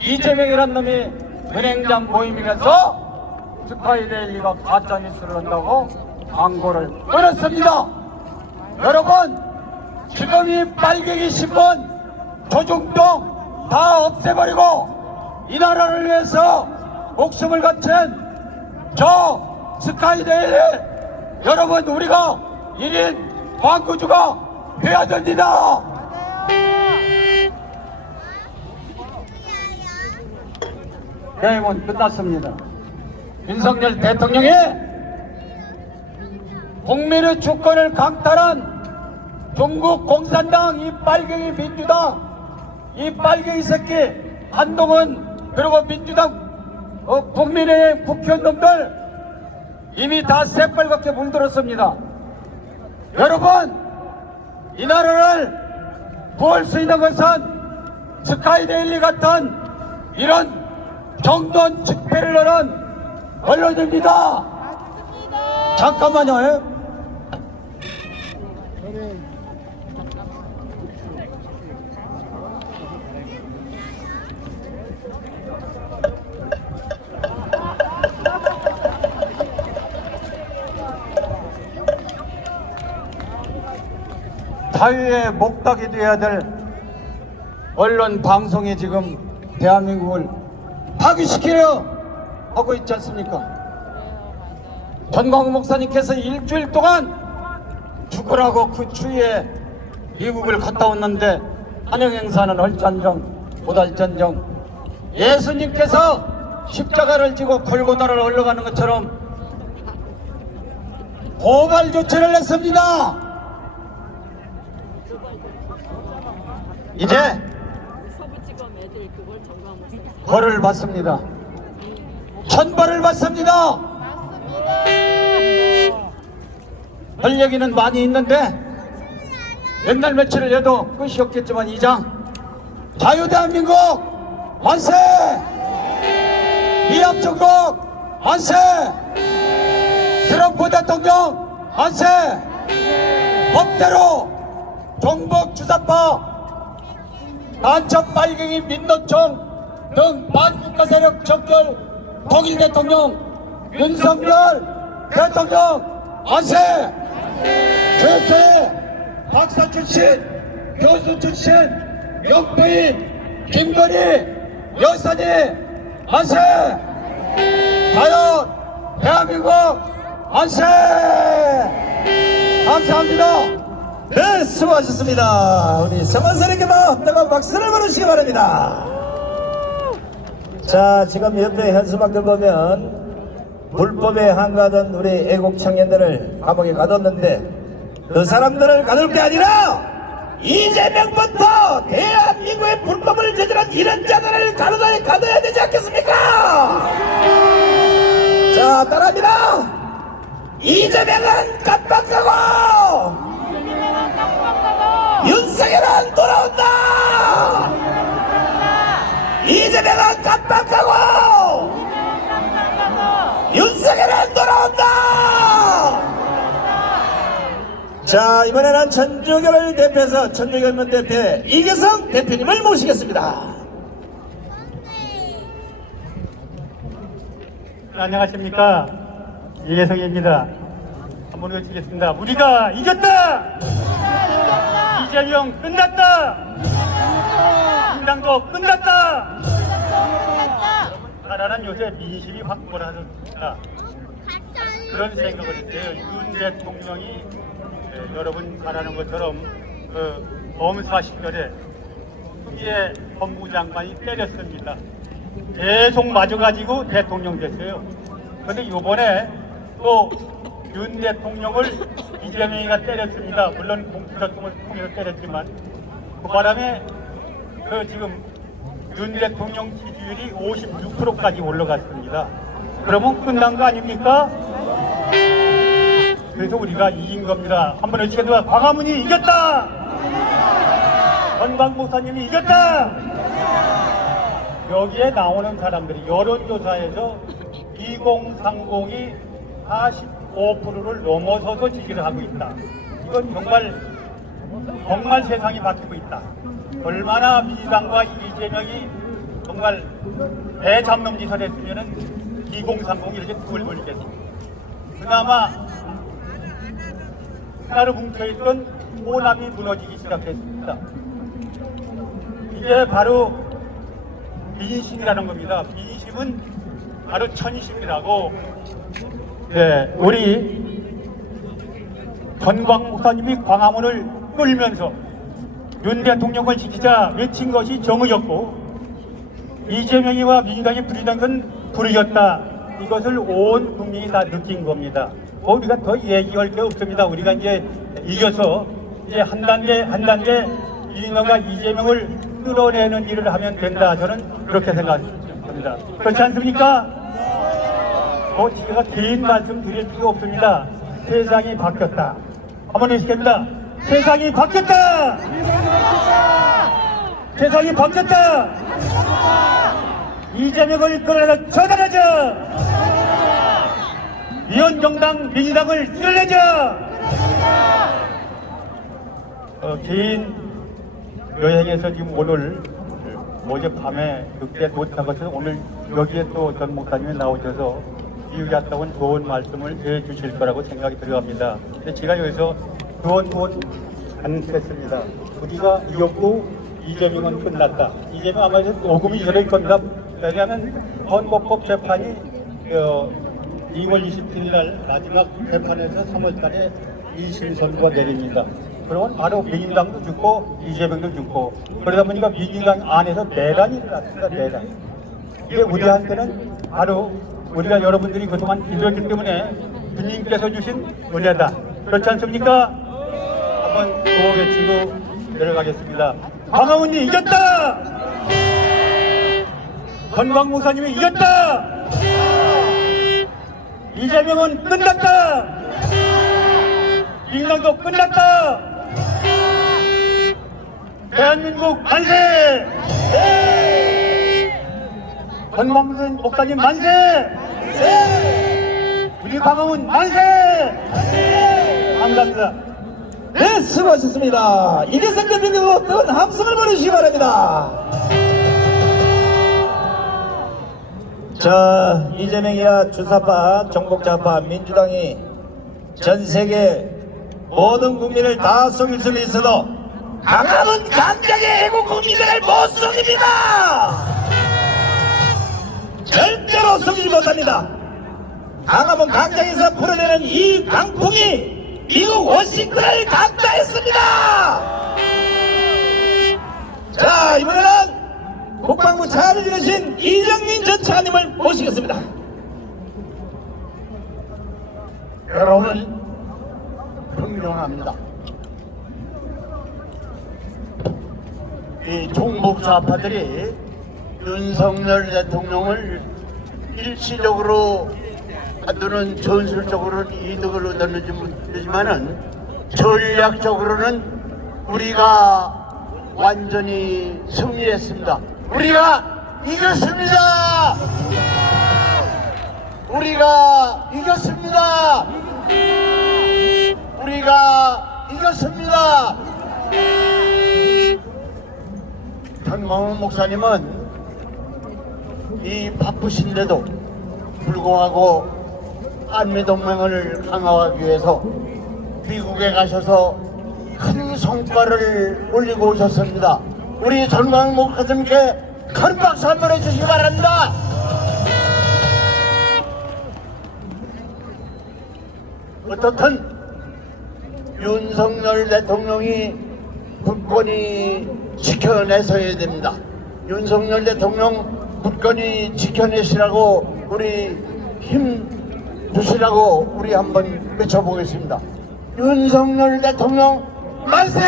이재명이란 놈이 은행장 모임에서 스카이데일리가 가짜뉴스를 한다고 광고를 끊었습니다. 여러분 지금 이 빨갱이 신문 조중동 다 없애버리고 이 나라를 위해서 목숨을 바친 저 스카이데일리 여러분 우리가 1인 광고주가 돼야 됩니다. 게임은 끝났습니다. 윤석열 대통령이 국민의 주권을 강탈한 중국 공산당, 이 빨갱이 민주당, 이 빨갱이 새끼 한동훈, 그리고 민주당 국민의 국회의원들 이미 다 새빨갛게 물들었습니다. 여러분, 이 나라를 구할 수 있는 것은 스카이데일리 같은 이런 정돈 집회를 하는 언론입니다. 잠깐만요. 예? 자유의 목닥이 되어야 될 언론 방송이 지금 대한민국을 파괴시키려 하고 있지 않습니까? 전광훈 목사님께서 일주일 동안 죽으라고 그 추위에 미국을 갔다 왔는데 환영행사는 할지언정 못할지언정 예수님께서 십자가를 지고 골고다를 올라가는 것처럼 고발 조치를 했습니다. 이제 벌을 받습니다. 천벌을 받습니다. 할 얘기는 많이 있는데 옛날 며칠을 해도 끝이 없겠지만 이장 자유대한민국 만세! 미합중국 만세! 트럼프 대통령 만세! 법대로 종북주사파 간첩 빨갱이 민노총 등 반국가 세력 적결 통일 대통령 윤석열 대통령 만세! 교육회 박사 출신 교수 출신 영부인 김건희 여사님 만세! 과연 대한민국 만세! 감사합니다. 네, 수고하셨습니다. 우리 서만사님께도 뜨거운 박수를 보내주시기 바랍니다. 자, 지금 옆에 현수막들 보면 불법에 항거하던 우리 애국 청년들을 감옥에 가뒀는데 그 사람들을 가둘 게 아니라 이재명부터 대한민국의 불법을 저지른 이런 자들을 가둬야 되지 않겠습니까? 자, 따라합니다. 이재명은 깜빡하고 윤석열은 돌아온다! 이재명은 깜빡하고 윤석열은 돌아온다! 자, 이번에는 천주교를 대표해서 천주교면 대표 이계성 대표님을 모시겠습니다. 안녕하십니까, 이계성입니다. 한번 외치겠습니다. 우리가 이겼다! 이재명 끝났다! 민당도 끝났다! 나라는 요새 민심이 확고하다. 그런 생각을 했어요. 윤 대통령이 여러분 잘 아는 것처럼 검사 시절에 후미애 법무장관이 때렸습니다. 계속 맞아가지고 대통령 됐어요. 그런데 이번에 또 윤 대통령을 이재명이가 때렸습니다. 물론 공수처통을 통해서 때렸지만 그 바람에 지금 윤 대통령 지지율이 56%까지 올라갔습니다. 그러면 끝난 거 아닙니까? 그래서 우리가 이긴 겁니다. 한번 외치겠습니다. 광화문이 이겼다! 전광 목사님이 이겼다! 여기에 나오는 사람들이 여론조사에서 2030이 45%를 넘어서서 지지를 하고 있다. 이건 정말 세상이 바뀌고 있다. 얼마나 민주당과 이재명이 정말 대잡놈 짓을 했으면은 2030이 이렇게 꿀 벌리겠습니다. 그나마 하나로 뭉쳐있던 호남이 무너지기 시작했습니다. 이게 바로 민심이라는 겁니다. 민심은 바로 천심이라고. 네, 우리 전광 목사님이 광화문을 끌면서 윤 대통령을 지키자 외친 것이 정의였고, 이재명이와 민주당이 부리던 건 부르셨다. 이것을 온 국민이 다 느낀 겁니다. 우리가 더 얘기할 게 없습니다. 우리가 이제 이겨서 이제 한 단계 민주당과 이재명을 끌어내는 일을 하면 된다. 저는 그렇게 생각합니다. 그렇지 않습니까? 제가 개인 말씀 드릴 필요 없습니다. 세상이 바뀌었다. 한번 해주시겠습니다. 세상이 바뀌었다! 세상이 바뀌었다! 이재명을 끌어내서 처단하자! 위원정당 민주당을 쓸어내자! 개인 여행에서 지금 오늘 어젯밤에 늦게 도착해서 오늘 여기에 또 전 목사님이 나오셔서 이유였다고는 좋은 말씀을 해주실 거라고 생각이 들어갑니다. 근데 제가 여기서 그건 안 했습니다. 우리가 이겼고 이재명은 끝났다. 이재명 아마 녹음이 이럴 겁니다. 왜냐하면 헌법법 재판이 2월 27일 날 마지막 재판에서 3월 달에 2심 선고가 내립니다. 그러면 바로 민주당도 죽고 이재명도 죽고 그러다 보니까 민주당 안에서 내란이 일어났습니다. 내란. 이게 우리한테는 바로 우리가 여러분들이 그동안 기도했기 때문에 주님께서 주신 은혜다. 그렇지 않습니까? 한번 구호 외치고 내려가겠습니다. 광화문이 이겼다! 건광 목사님이 이겼다! 이재명은 끝났다! 민주당도 끝났다! 대한민국 만세! 건광 목사님 만세! 우리 광화문 만세! 감사합니다. 네, 수고하셨습니다. 이재성 대표님도 어떤 함성을 보내주시기 바랍니다. 자, 이재명이야 주사파, 정복자파, 민주당이 전 세계 모든 국민을 다 속일 수는 있어도 강함은 강자의 애국 국민들을 못 속입니다. 절대로 속이지 못합니다. 강함은 강장에서 풀어내는 이 강풍이 미국 워싱턴을 강타했습니다. 자, 이번에는 국방부 차를 이루신 이정민 전 차관님을 모시겠습니다. 여러분 존경합니다. 이 종북 좌파들이 윤석열 대통령을 일시적으로 또는 전술적으로는 이득을 얻었는지 모르지만은 전략적으로는 우리가 완전히 승리했습니다. 우리가 이겼습니다. 우리가 이겼습니다. 우리가 이겼습니다. 전광훈 목사님은 이 바쁘신데도 불구하고 한미동맹을 강화하기 위해서 미국에 가셔서 큰 성과를 올리고 오셨습니다. 우리 전광훈 목사님께 큰 박수 한번 해주시기 바랍니다. 어떻든 윤석열 대통령이 굳건히 지켜내서야 됩니다. 윤석열 대통령 굳건히 지켜내시라고 우리 힘 주시라고 우리 한번 외쳐보겠습니다. 윤석열 대통령 만세!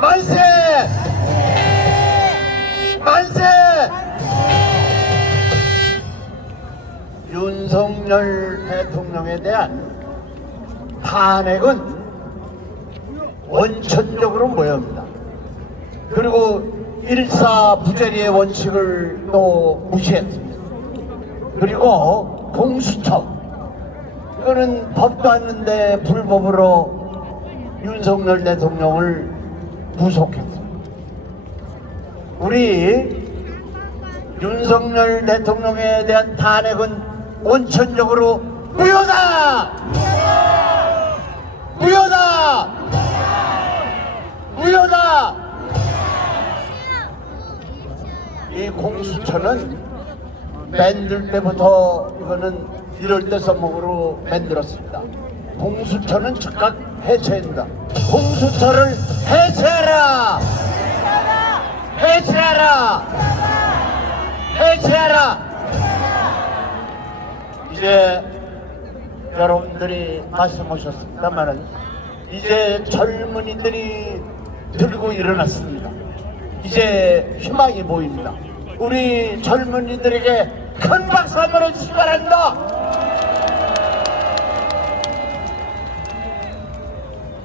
만세! 만세! 윤석열 대통령에 대한 탄핵은 원천적으로 모여옵니다. 그리고 일사부재리의 원칙을 또 무시했습니다. 그리고 공수처, 이거는 법도 않는데 불법으로 윤석열 대통령을 구속했습니다. 우리 윤석열 대통령에 대한 탄핵은 원천적으로 무효다! 무효다! 무효다! 이 공수처는 만들 때부터 이거는 이럴 때 써먹으로 만들었습니다. 공수처는 즉각 해체합니다. 공수처를 해체하라! 해체하라! 해체하라! 이제 여러분들이 말씀하셨습니다만은 이제 젊은이들이 들고 일어났습니다. 이제 희망이 보입니다. 우리 젊은이들에게 큰 박수 한번 해주시기 바랍니다.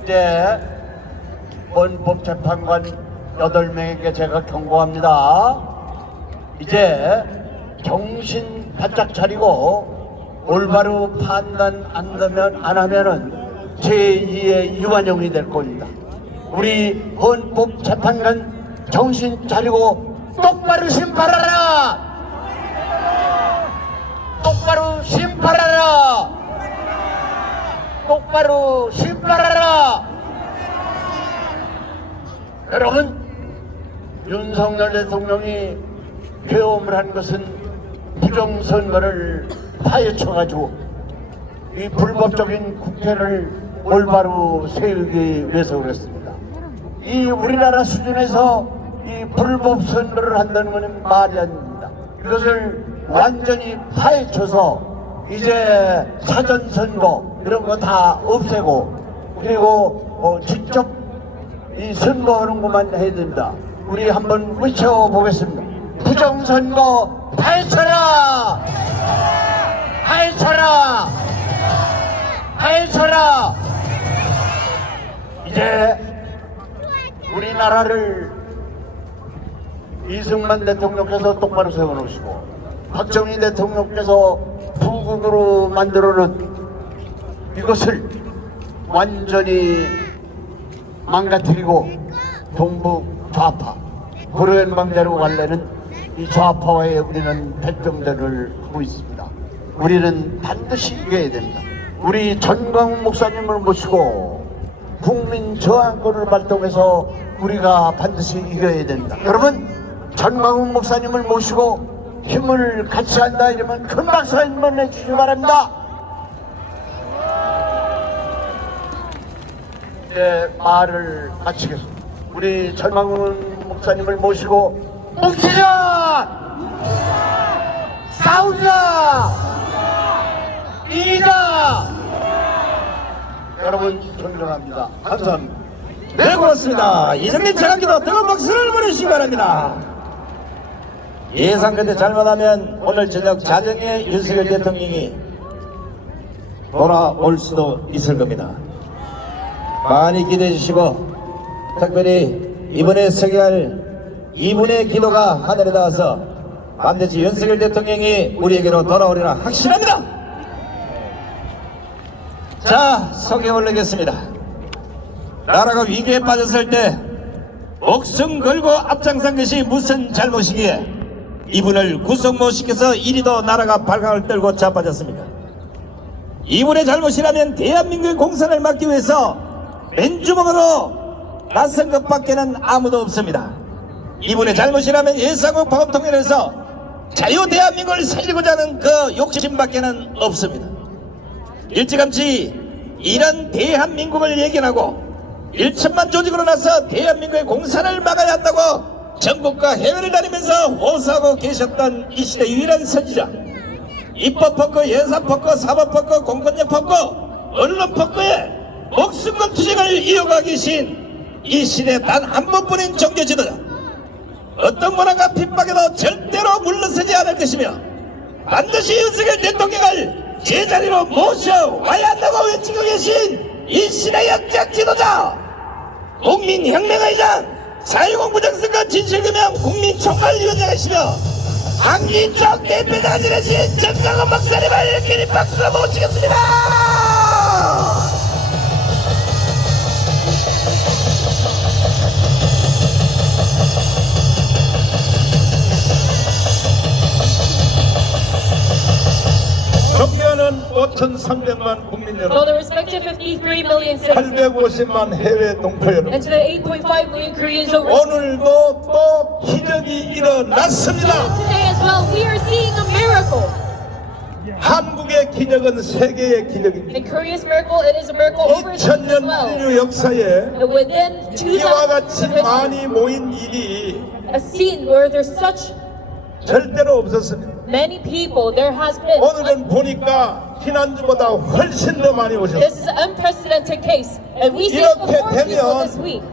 이제 헌법재판관 8명에게 제가 경고합니다. 이제 정신 바짝 차리고 올바로 판단 안 하면은 제2의 이완용이 될 겁니다. 우리 헌법재판관 정신 차리고 똑바로 심판하라! 똑바로 심판하라! 똑바로 심판하라! 여러분, 윤석열 대통령이 계엄을 한 것은 부정선거를 파헤쳐가지고 이 불법적인 국회를 올바로 세우기 위해서 그랬습니다. 이 우리나라 수준에서 이 불법 선거를 한다는 것은 말이 아닙니다. 이것을 완전히 파헤쳐서 이제 사전선거 이런 거 다 없애고 그리고 직접 이 선거하는 것만 해야 된다. 우리 한번 외쳐보겠습니다. 부정선거 파헤쳐라! 파헤쳐라! 파헤쳐라! 이제 우리나라를 이승만 대통령께서 똑바로 세워놓으시고 박정희 대통령께서 부국으로 만들어놓은 이것을 완전히 망가뜨리고 동북 좌파 고려연방제로 갈래는 이 좌파와의 우리는 백정전을 하고 있습니다. 우리는 반드시 이겨야 됩니다. 우리 전광훈 목사님을 모시고 국민 저항권을 발동해서 우리가 반드시 이겨야 됩니다. 여러분, 전광훈 목사님을 모시고 힘을 같이 한다 이러면 큰 박수 한번 해주시기 바랍니다. 이제 말을 마치겠습니다. 우리 전광훈 목사님을 모시고 뭉치자! 싸우자! 이기자! 여러분 존경합니다. 감사합니다. 네, 고맙습니다. 이정민 장학기도 뜨거운 박수를 보내주시기 바랍니다. 예상 끝에 잘못하면 오늘 저녁 자정에 윤석열 대통령이 돌아올 수도 있을 겁니다. 많이 기대해 주시고 특별히 이번에 서게할 이분의 기도가 하늘에 닿아서 반드시 윤석열 대통령이 우리에게로 돌아오리라 확신합니다. 자, 소개 올리겠습니다. 나라가 위기에 빠졌을 때 목숨 걸고 앞장선 것이 무슨 잘못이기에 이분을 구속 못 시켜서 이리도 나라가 발광을 떨고 자빠졌습니다. 이분의 잘못이라면 대한민국의 공산을 막기 위해서 맨주먹으로 나선 것밖에는 아무도 없습니다. 이분의 잘못이라면 예산국 파업통일에서 자유 대한민국을 살리고자 하는 그 욕심밖에는 없습니다. 일찌감치 이런 대한민국을 예견하고 1천만 조직으로 나서 대한민국의 공산을 막아야 한다고 전국과 해외를 다니면서 호소하고 계셨던 이 시대 유일한 선지자, 입법 퍼커, 예산 퍼커, 사법 퍼커, 공권력 퍼커, 언론 퍼커에 목숨 건 투쟁을 이어가 계신 이 시대 단 한 번뿐인 종교 지도자, 어떤 고난과 핍박에도 절대로 물러서지 않을 것이며 반드시 윤석열 대통령을 제자리로 모셔와야 한다고 외치고 계신 이 시대 역적 지도자, 국민혁명의장, 4.10 부정선거 진실규명 국민총괄위원장이시며 안기적 대표자가 지내신 정강원 박사님을 길이 박수로 모시겠습니다. 존경하는 5,300만 국민 Well, 여러분, the respective 53 million citizens 850만 해외 동포 여러분, and to the 8.5 million Koreans over 오늘도 또 기적이 일어났습니다. today as well, we are seeing a miracle. 한국의 기적은 세계의 기적입니다. In Korea's miracle, it is a miracle overseas as 2000년 well. 인류 역사에 And within 이와 2,000 같이 years, 많이 모인 일이 a scene where there's such 절대로 없었습니다. many people, there has been. 오늘은 보니까 지난주보다 훨씬 더 많이 오셨습니다. This is an unprecedented case, and we see it 이렇게 before people 되면 this week.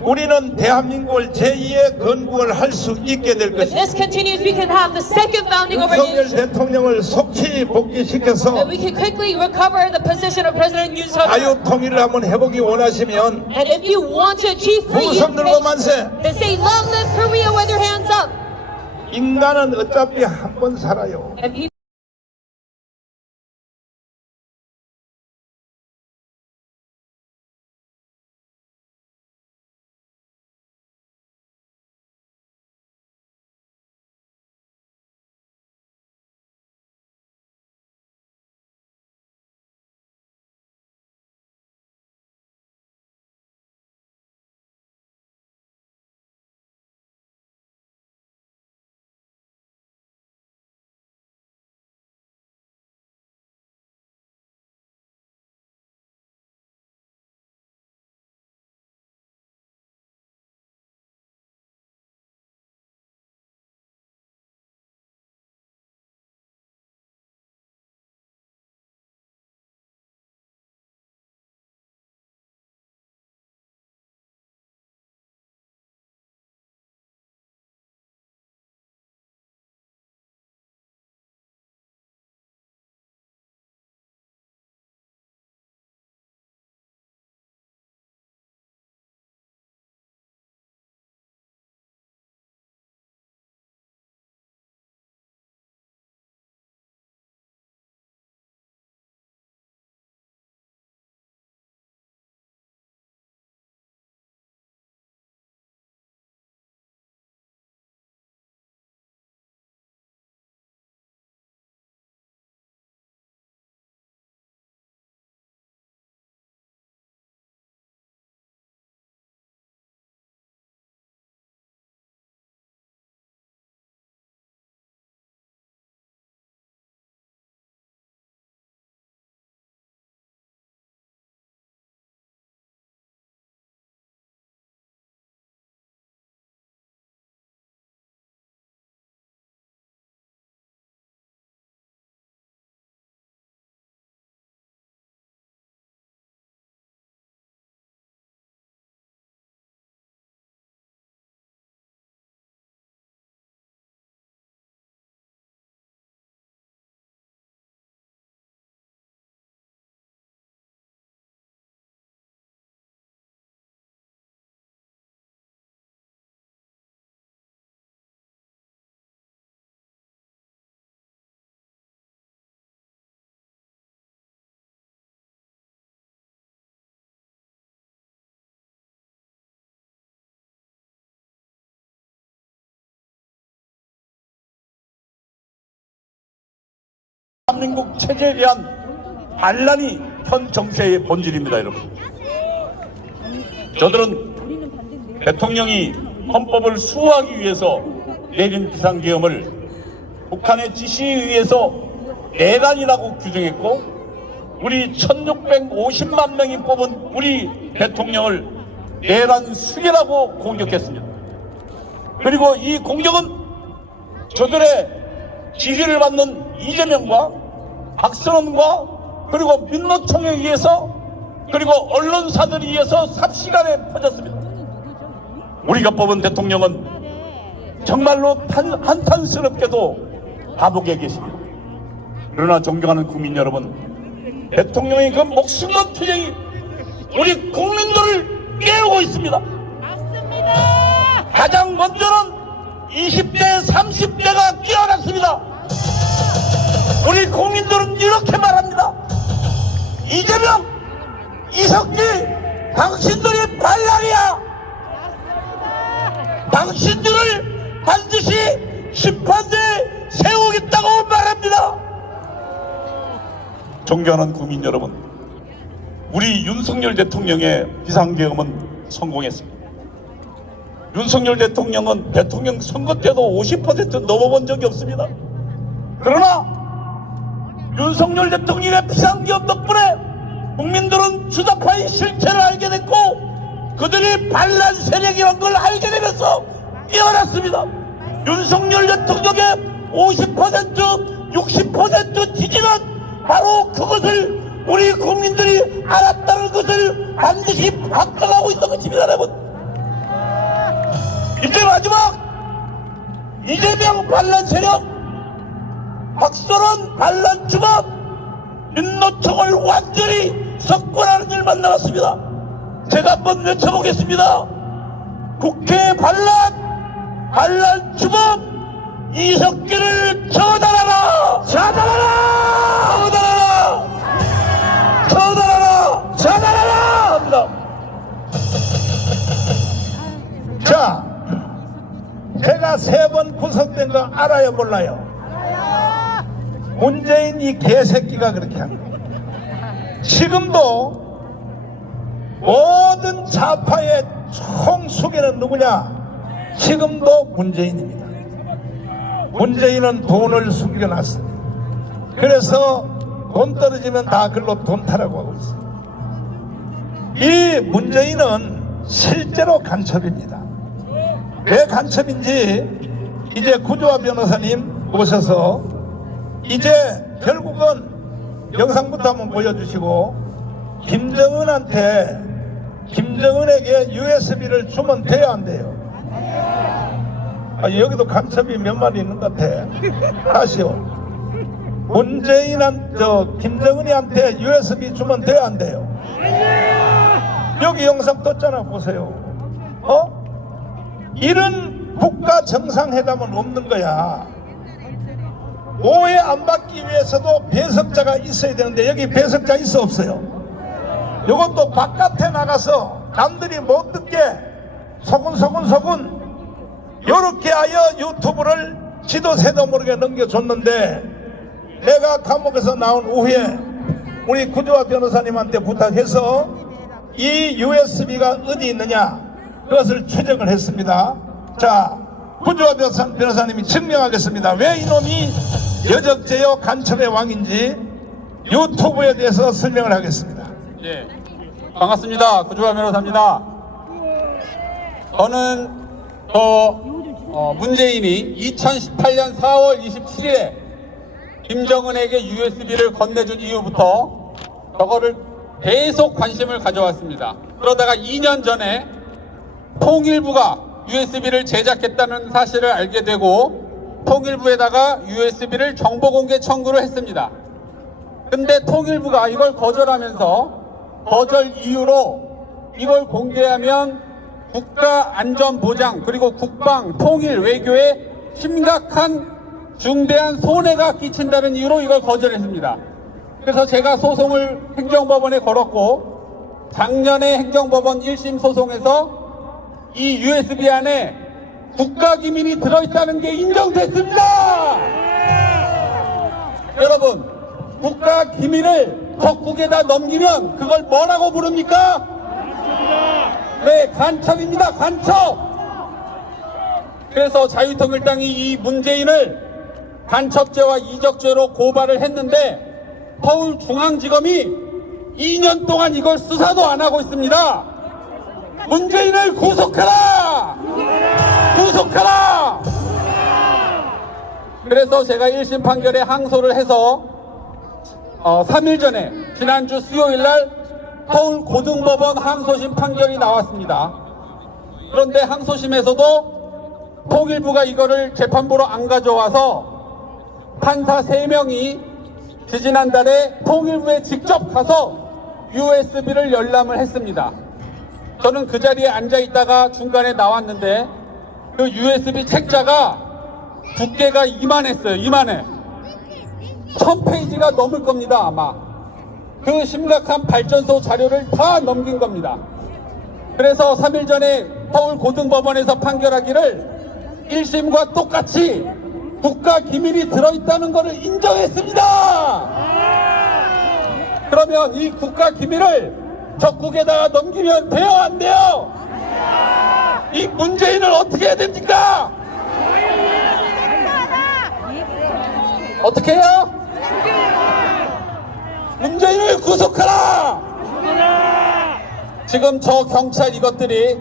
우리는 대한민국을 제2의 건국을 할 수 있게 될 If 것입니다. this continues, we can have the second founding of our 윤석열 nation, 대통령을 속히 복귀시켜서 and we can quickly recover the position of President Yoon Suk-yeol. 자유 통일을 한번 해보기 원하시면 And if you want to achieve free 후손 들고 unification, 만세. then say long live Korea with your hands up. 인간은 어차피 한 번 살아요. And people 대한민국 체제에 대한 반란이 현 정세의 본질입니다, 여러분. 저들은 대통령이 헌법을 수호하기 위해서 내린 비상계엄을 북한의 지시에 의해서 내란이라고 규정했고, 우리 1650만 명이 뽑은 우리 대통령을 내란 수괴라고 공격했습니다. 그리고 이 공격은 저들의 지휘를 받는 이재명과 박선원과 그리고 민노총에 의해서 그리고 언론사들에 의해서 삽시간에 퍼졌습니다. 우리가 뽑은 대통령은 정말로 한탄스럽게도 감옥에 계십니다. 그러나 존경하는 국민 여러분, 대통령의 그 목숨과 투쟁이 우리 국민들을 깨우고 있습니다. 가장 먼저는 20대, 30대가 깨어났습니다. 우리 국민들은 이렇게 말합니다. 이재명, 이석기, 당신들이 반란이야. 당신들을 반드시 심판대에 세우겠다고 말합니다. 존경하는 국민 여러분, 우리 윤석열 대통령의 비상계엄은 성공했습니다. 윤석열 대통령은 대통령 선거 때도 50% 넘어본 적이 없습니다. 그러나 윤석열 대통령의 비상기업 덕분에 국민들은 주사파의 실체를 알게 됐고 그들이 반란 세력이란 걸 알게 되면서 깨어났습니다. 윤석열 대통령의 50%, 60% 지지는 바로 그것을 우리 국민들이 알았다는 것을 반드시 확정하고 있는 것입니다, 여러분. 이제 마지막 이재명 반란 세력, 박선원 반란 주범, 윤노총을 완전히 석권하는 일만 남았습니다. 제가 한번 외쳐보겠습니다. 국회 반란 주범 이석기를 처단하라! 처단하라! 처단하라! 처단하라! 처단하라! 합니다. 자, 제가 3번 구속된 거 알아요, 몰라요? 문재인 이 개새끼가 그렇게 한 거예요. 지금도 모든 좌파의 총수계는 누구냐? 지금도 문재인입니다. 문재인은 돈을 숨겨놨습니다. 그래서 돈 떨어지면 다 글로 돈 타라고 하고 있어요. 이 문재인은 실제로 간첩입니다. 왜 간첩인지 이제 구조화 변호사님 오셔서 이제 결국은 영상부터 한번 보여주시고 김정은에게 USB를 주면 돼야 안 돼요? 여기도 간첩이 몇 마리 있는 것 같아. 다시요. 김정은이한테 USB 주면 돼야 안 돼요? 여기 영상 떴잖아, 보세요. 이런 국가 정상회담은 없는 거야. 오해 안 받기 위해서도 배석자가 있어야 되는데 여기 배석자 있어 없어요? 이것도 바깥에 나가서 남들이 못 듣게 소근소근 요렇게 하여 유튜브를 지도새도 모르게 넘겨줬는데 내가 감옥에서 나온 후에 우리 구조화 변호사님한테 부탁해서 이 USB가 어디 있느냐 그것을 추적을 했습니다. 자, 구조화 변호사님이 증명하겠습니다. 왜 이놈이 여적죄요 간첩의 왕인지 유튜브에 대해서 설명을 하겠습니다. 예, 반갑습니다. 구조화 변호사입니다. 저는 문재인이 2018년 4월 27일에 김정은에게 USB를 건네준 이후부터 저거를 계속 관심을 가져왔습니다. 그러다가 2년 전에 통일부가 USB를 제작했다는 사실을 알게 되고 통일부에다가 USB를 정보공개 청구를 했습니다. 근데 통일부가 이걸 거절하면서 거절 이유로 이걸 공개하면 국가안전보장 그리고 국방, 통일, 외교에 심각한 중대한 손해가 끼친다는 이유로 이걸 거절했습니다. 그래서 제가 소송을 행정법원에 걸었고 작년에 행정법원 1심 소송에서 이 USB 안에 국가기밀이 들어있다는 게 인정됐습니다. 여러분, 국가기밀을 적국에다 넘기면 그걸 뭐라고 부릅니까? 네, 간첩입니다. 간첩. 그래서 자유통일당이 이 문재인을 간첩죄와 이적죄로 고발을 했는데 서울중앙지검이 2년 동안 이걸 수사도 안 하고 있습니다. 문재인을 구속하라! 구속하라! 그래서 제가 1심 판결에 항소를 해서 3일 전에 지난주 수요일날 서울고등법원 항소심 판결이 나왔습니다. 그런데 항소심에서도 통일부가 이거를 재판부로 안 가져와서 판사 3명이 지지난달에 통일부에 직접 가서 USB를 열람을 했습니다. 저는 그 자리에 앉아 있다가 중간에 나왔는데 그 USB 책자가 두께가 이만했어요. 이만해. 1000페이지가 넘을 겁니다. 아마. 그 심각한 발전소 자료를 다 넘긴 겁니다. 그래서 3일 전에 서울고등법원에서 판결하기를 1심과 똑같이 국가기밀이 들어있다는 것을 인정했습니다. 그러면 이 국가기밀을 적국에다가 넘기면 돼요, 안 돼요? 이 문재인을 어떻게 해야 됩니까? 어떻게 해요? 문재인을 구속하라! 지금 저 경찰 이것들이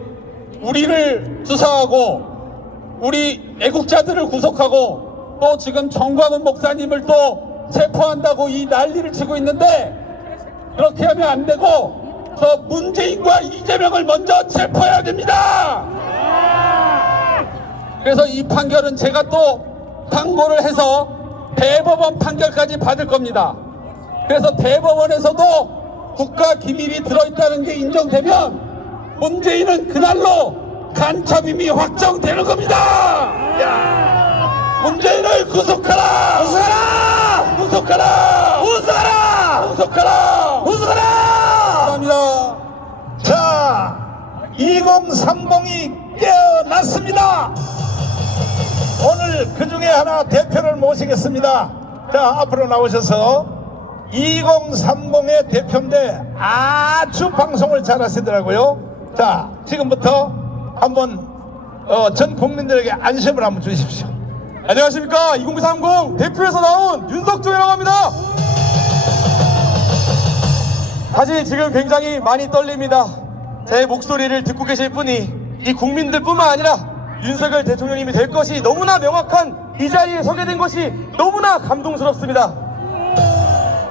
우리를 수사하고 우리 애국자들을 구속하고 또 지금 정광훈 목사님을 또 체포한다고 이 난리를 치고 있는데 그렇게 하면 안 되고 저 문재인과 이재명을 먼저 체포해야 됩니다. 그래서 이 판결은 제가 또 당고를 해서 대법원 판결까지 받을 겁니다. 그래서 대법원에서도 국가 기밀이 들어있다는 게 인정되면 문재인은 그날로 간첩임이 확정되는 겁니다. 문재인을 구속하라! 구속하라! 구속하라! 구속하라! 구속하라! 구속하라! 감사합니다. 자, 2030이 깨어났습니다. 오늘 그 중에 하나 대표를 모시겠습니다. 자, 앞으로 나오셔서 2030의 대표인데 아주 방송을 잘 하시더라고요. 자, 지금부터 한번 전 국민들에게 안심을 한번 주십시오. 안녕하십니까. 2030 대표에서 나온 윤석준이라고 합니다. 사실 지금 굉장히 많이 떨립니다. 제 목소리를 듣고 계실 분이 이 국민들뿐만 아니라 윤석열 대통령님이 될 것이 너무나 명확한 이 자리에 서게 된 것이 너무나 감동스럽습니다.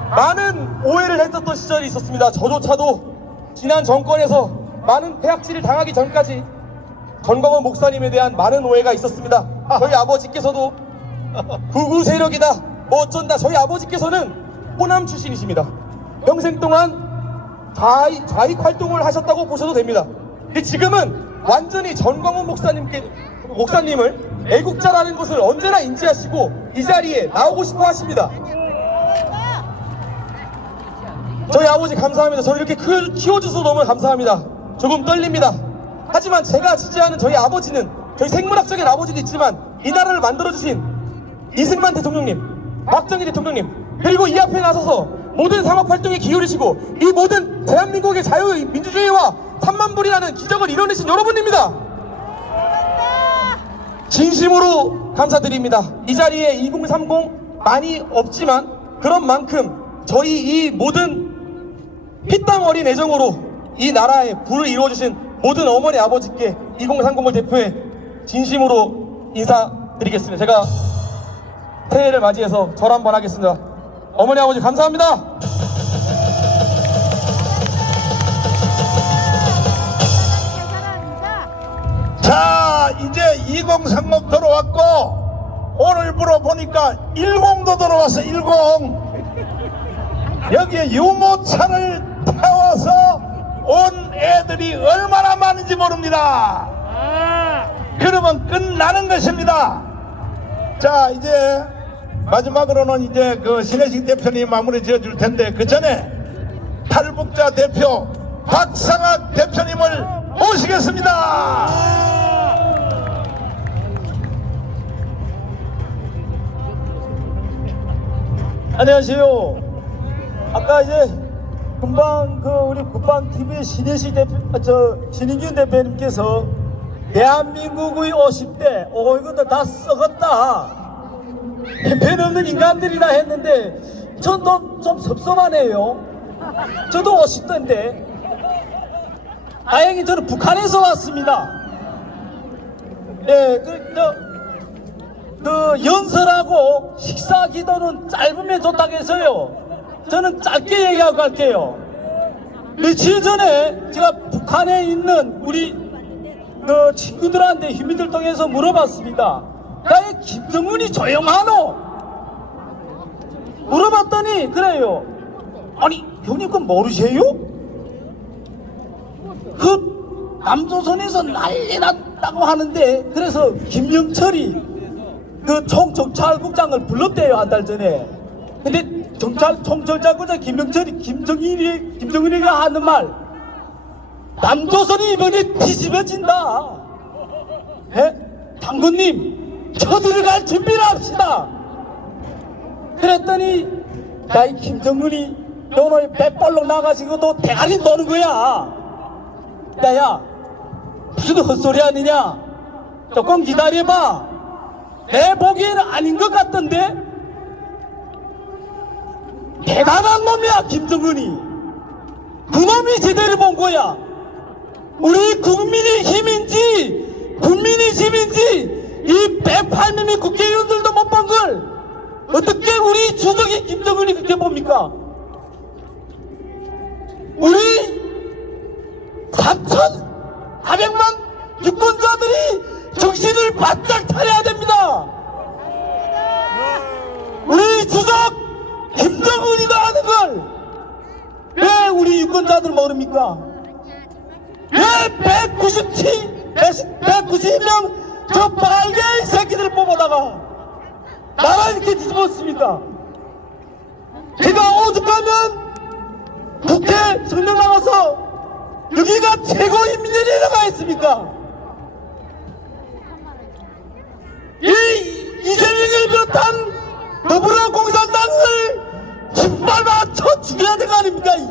많은 오해를 했었던 시절이 있었습니다. 저조차도 지난 정권에서 많은 폐악질을 당하기 전까지 전광훈 목사님에 대한 많은 오해가 있었습니다. 저희 아버지께서도 극우 세력이다 뭐 어쩐다. 저희 아버지께서는 호남 출신이십니다. 평생 동안 좌익 활동을 하셨다고 보셔도 됩니다. 근데 지금은 완전히 전광훈 목사님을 애국자라는 것을 언제나 인지하시고 이 자리에 나오고 싶어 하십니다. 저희 아버지 감사합니다. 저를 이렇게 키워주셔서 너무 감사합니다. 조금 떨립니다. 하지만 제가 지지하는 저희 아버지는 저희 생물학적인 아버지도 있지만 이 나라를 만들어주신 이승만 대통령님, 박정희 대통령님, 그리고 이 앞에 나서서 모든 상업활동에 기울이시고 이 모든 대한민국의 자유민주주의와 3만 불이라는 기적을 이뤄내신 여러분입니다. 진심으로 감사드립니다. 이 자리에 2030 많이 없지만 그런 만큼 저희 이 모든 피땀 어린 애정으로 이 나라의 부를 이루어주신 모든 어머니 아버지께 2030을 대표해 진심으로 인사드리겠습니다. 제가 새해를 맞이해서 절 한번 하겠습니다. 어머니 아버지 감사합니다. 자, 이제 2030 들어왔고 오늘 물어보니까 10도 들어왔어. 10. 여기에 유모차를 태워서 온 애들이 얼마나 많은지 모릅니다. 그러면 끝나는 것입니다. 자, 이제 마지막으로는 이제 그 신혜식 대표님 마무리 지어줄 텐데 그 전에 탈북자 대표 박상학 대표님을 모시겠습니다. 안녕하세요. 아까 이제 금방 그 우리 국방TV의 신혜식 대표, 신인균 대표님께서 대한민국의 50대, 이것도 다 썩었다. 형편없는 인간들이라 했는데, 전 좀 섭섭하네요. 저도 50대인데, 다행히 저는 북한에서 왔습니다. 예, 연설하고 식사 기도는 짧으면 좋다고 해서요. 저는 짧게 얘기하고 갈게요. 며칠 전에 제가 북한에 있는 우리 그 친구들한테 휴민들 통해서 물어봤습니다. 나의 김정은이 조용하노? 물어봤더니 그래요. 아니 형님 그건 모르세요? 그 남조선에서 난리 났다고 하는데 그래서 김영철이 그 총정찰국장을 불렀대요 한 달 전에. 근데 총정찰국장 김정은이가 하는 말, 남조선이 이번에 뒤집어진다. 예? 당군님 쳐들어갈 준비를 합시다. 그랬더니 야이 김정은이 너는 배빨로 나가지고 너 대가리 노는 거야. 야야 무슨 헛소리 하느냐. 조금 기다려봐. 내 보기에는 아닌 것 같던데. 대단한 놈이야, 김정은이. 그놈이 제대로 본 거야. 우리 국민의 힘인지 이 108명의 국회의원들도 못 본 걸 어떻게 우리 주석이 김정은이 그렇게 봅니까? 우리 3,400만 유권자들이 정신을 바짝 차려야 됩니다. 우리 주석 김정은이다 하는 걸 왜 우리 유권자들 모릅니까? 왜 190명 저 빨개 새끼들을 뽑아다가 나라 이렇게 뒤집었습니까? 제가 오죽하면 국회 성명 나가서 여기가 최고인민연회라고 했습니까? 이재명을 비롯한 더불어공산당을 깃발 맞춰 죽여야 될 거 아닙니까? 이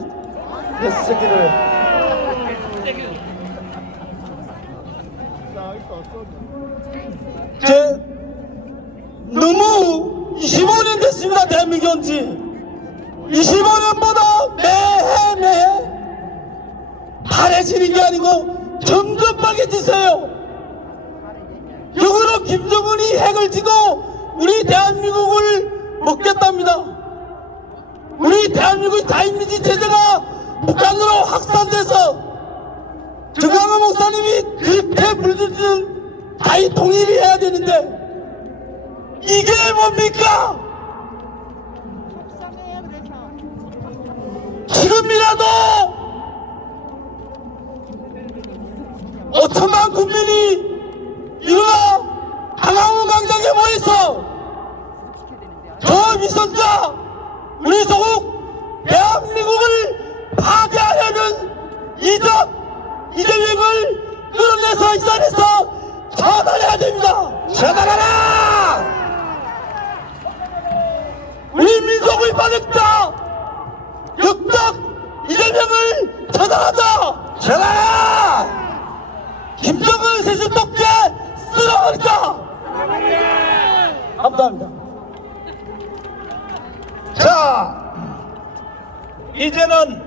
새끼들. 너무 25년 됐습니다. 대한민국 온지 25년보다 매해 파래지는 게 아니고 점점 빨개지세요. 역으로 김정은이 핵을 지고 우리 대한민국을 먹겠답니다. 우리 대한민국 자유민주 체제가 북한으로 확산돼서 정강훈 목사님이 그렇게 불주는 자유 통일이 해야 되는데 이게 뭡니까? 지금이라도 5천만 국민이 일어나 강화문 광장에 모여서 저 위선자 우리 조국 대한민국을 파괴하려는 이재명을 끌어내서 이 자리에서 처단해야 됩니다. 처단하라! 우리 민족의 반역자 역적 이재명을 처단하자! 처단하라! 김정은 세습독재 쓸어버리자! 감사합니다. 자, 이제는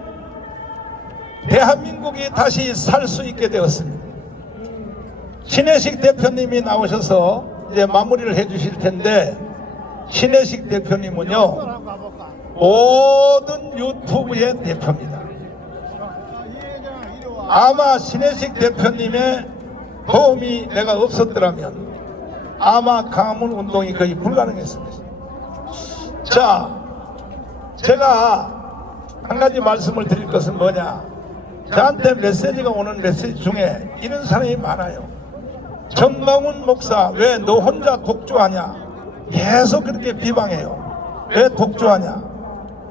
대한민국이 다시 살 수 있게 되었습니다. 신혜식 대표님이 나오셔서 이제 마무리를 해 주실 텐데, 신혜식 대표님은요 모든 유튜브의 대표입니다. 아마 신혜식 대표님의 도움이 내가 없었더라면 아마 강화문 운동이 거의 불가능했습니다. 자, 제가 한 가지 말씀을 드릴 것은 뭐냐, 저한테 메시지가 오는 메시지 중에 이런 사람이 많아요. 정강훈 목사 왜 너 혼자 독주하냐, 계속 그렇게 비방해요. 왜 독주하냐?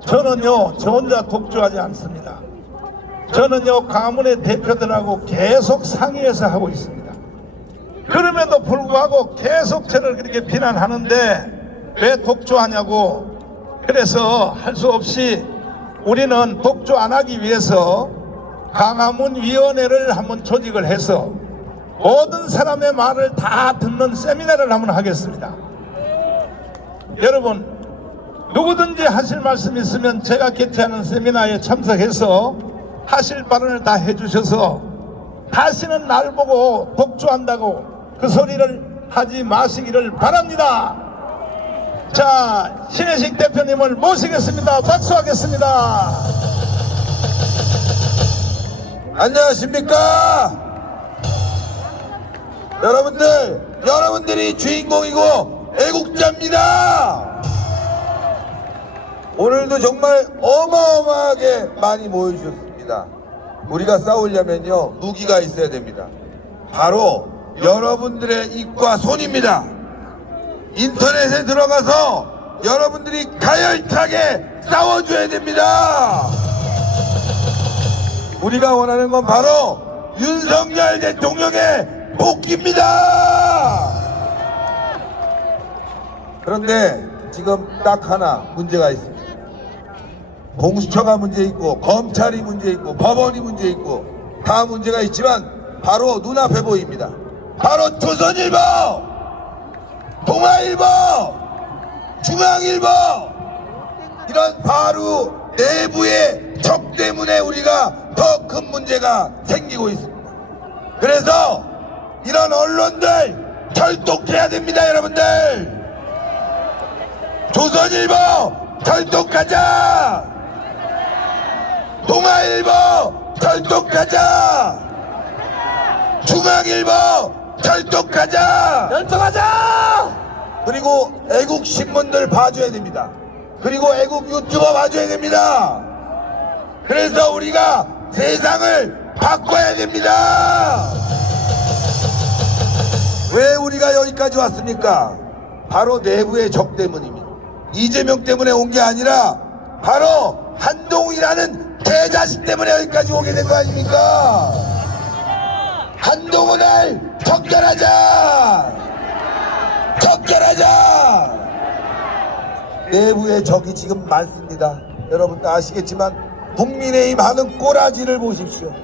저는요 저 혼자 독주하지 않습니다. 저는요 강화문의 대표들하고 계속 상의해서 하고 있습니다. 그럼에도 불구하고 계속 저를 그렇게 비난하는데 왜 독주하냐고. 그래서 할 수 없이 우리는 독주 안 하기 위해서 강화문 위원회를 한번 조직을 해서 모든 사람의 말을 다 듣는 세미나를 한번 하겠습니다. 여러분 누구든지 하실 말씀 있으면 제가 개최하는 세미나에 참석해서 하실 발언을 다 해주셔서 다시는 날 보고 독주한다고 그 소리를 하지 마시기를 바랍니다. 자, 신혜식 대표님을 모시겠습니다. 박수하겠습니다. 안녕하십니까? 여러분들이 주인공이고 애국자입니다. 오늘도 정말 어마어마하게 많이 모여주셨습니다. 우리가 싸우려면요 무기가 있어야 됩니다. 바로 여러분들의 입과 손입니다. 인터넷에 들어가서 여러분들이 가열차게 싸워줘야 됩니다. 우리가 원하는 건 바로 윤석열 대통령의 복귀입니다. 그런데 지금 딱 하나 문제가 있습니다. 공수처가 문제 있고 검찰이 문제 있고 법원이 문제 있고 다 문제가 있지만 바로 눈앞에 보입니다. 바로 조선일보, 동아일보, 중앙일보 이런 바로 내부의 적 때문에 우리가 더 큰 문제가 생기고 있습니다. 그래서 이런 언론들 결독해야 됩니다, 여러분들. 조선일보 결독하자. 동아일보 결독하자. 중앙일보 결독하자. 결정하자. 그리고 애국 신문들 봐줘야 됩니다. 그리고 애국 유튜버 봐줘야 됩니다. 그래서 우리가 세상을 바꿔야 됩니다. 왜 우리가 여기까지 왔습니까? 바로 내부의 적 때문입니다. 이재명 때문에 온 게 아니라 바로 한동훈이라는 개자식 때문에 여기까지 오게 된 거 아닙니까? 한동훈을 척결하자! 척결하자! 내부의 적이 지금 많습니다. 여러분도 아시겠지만 국민의힘 하는 꼬라지를 보십시오.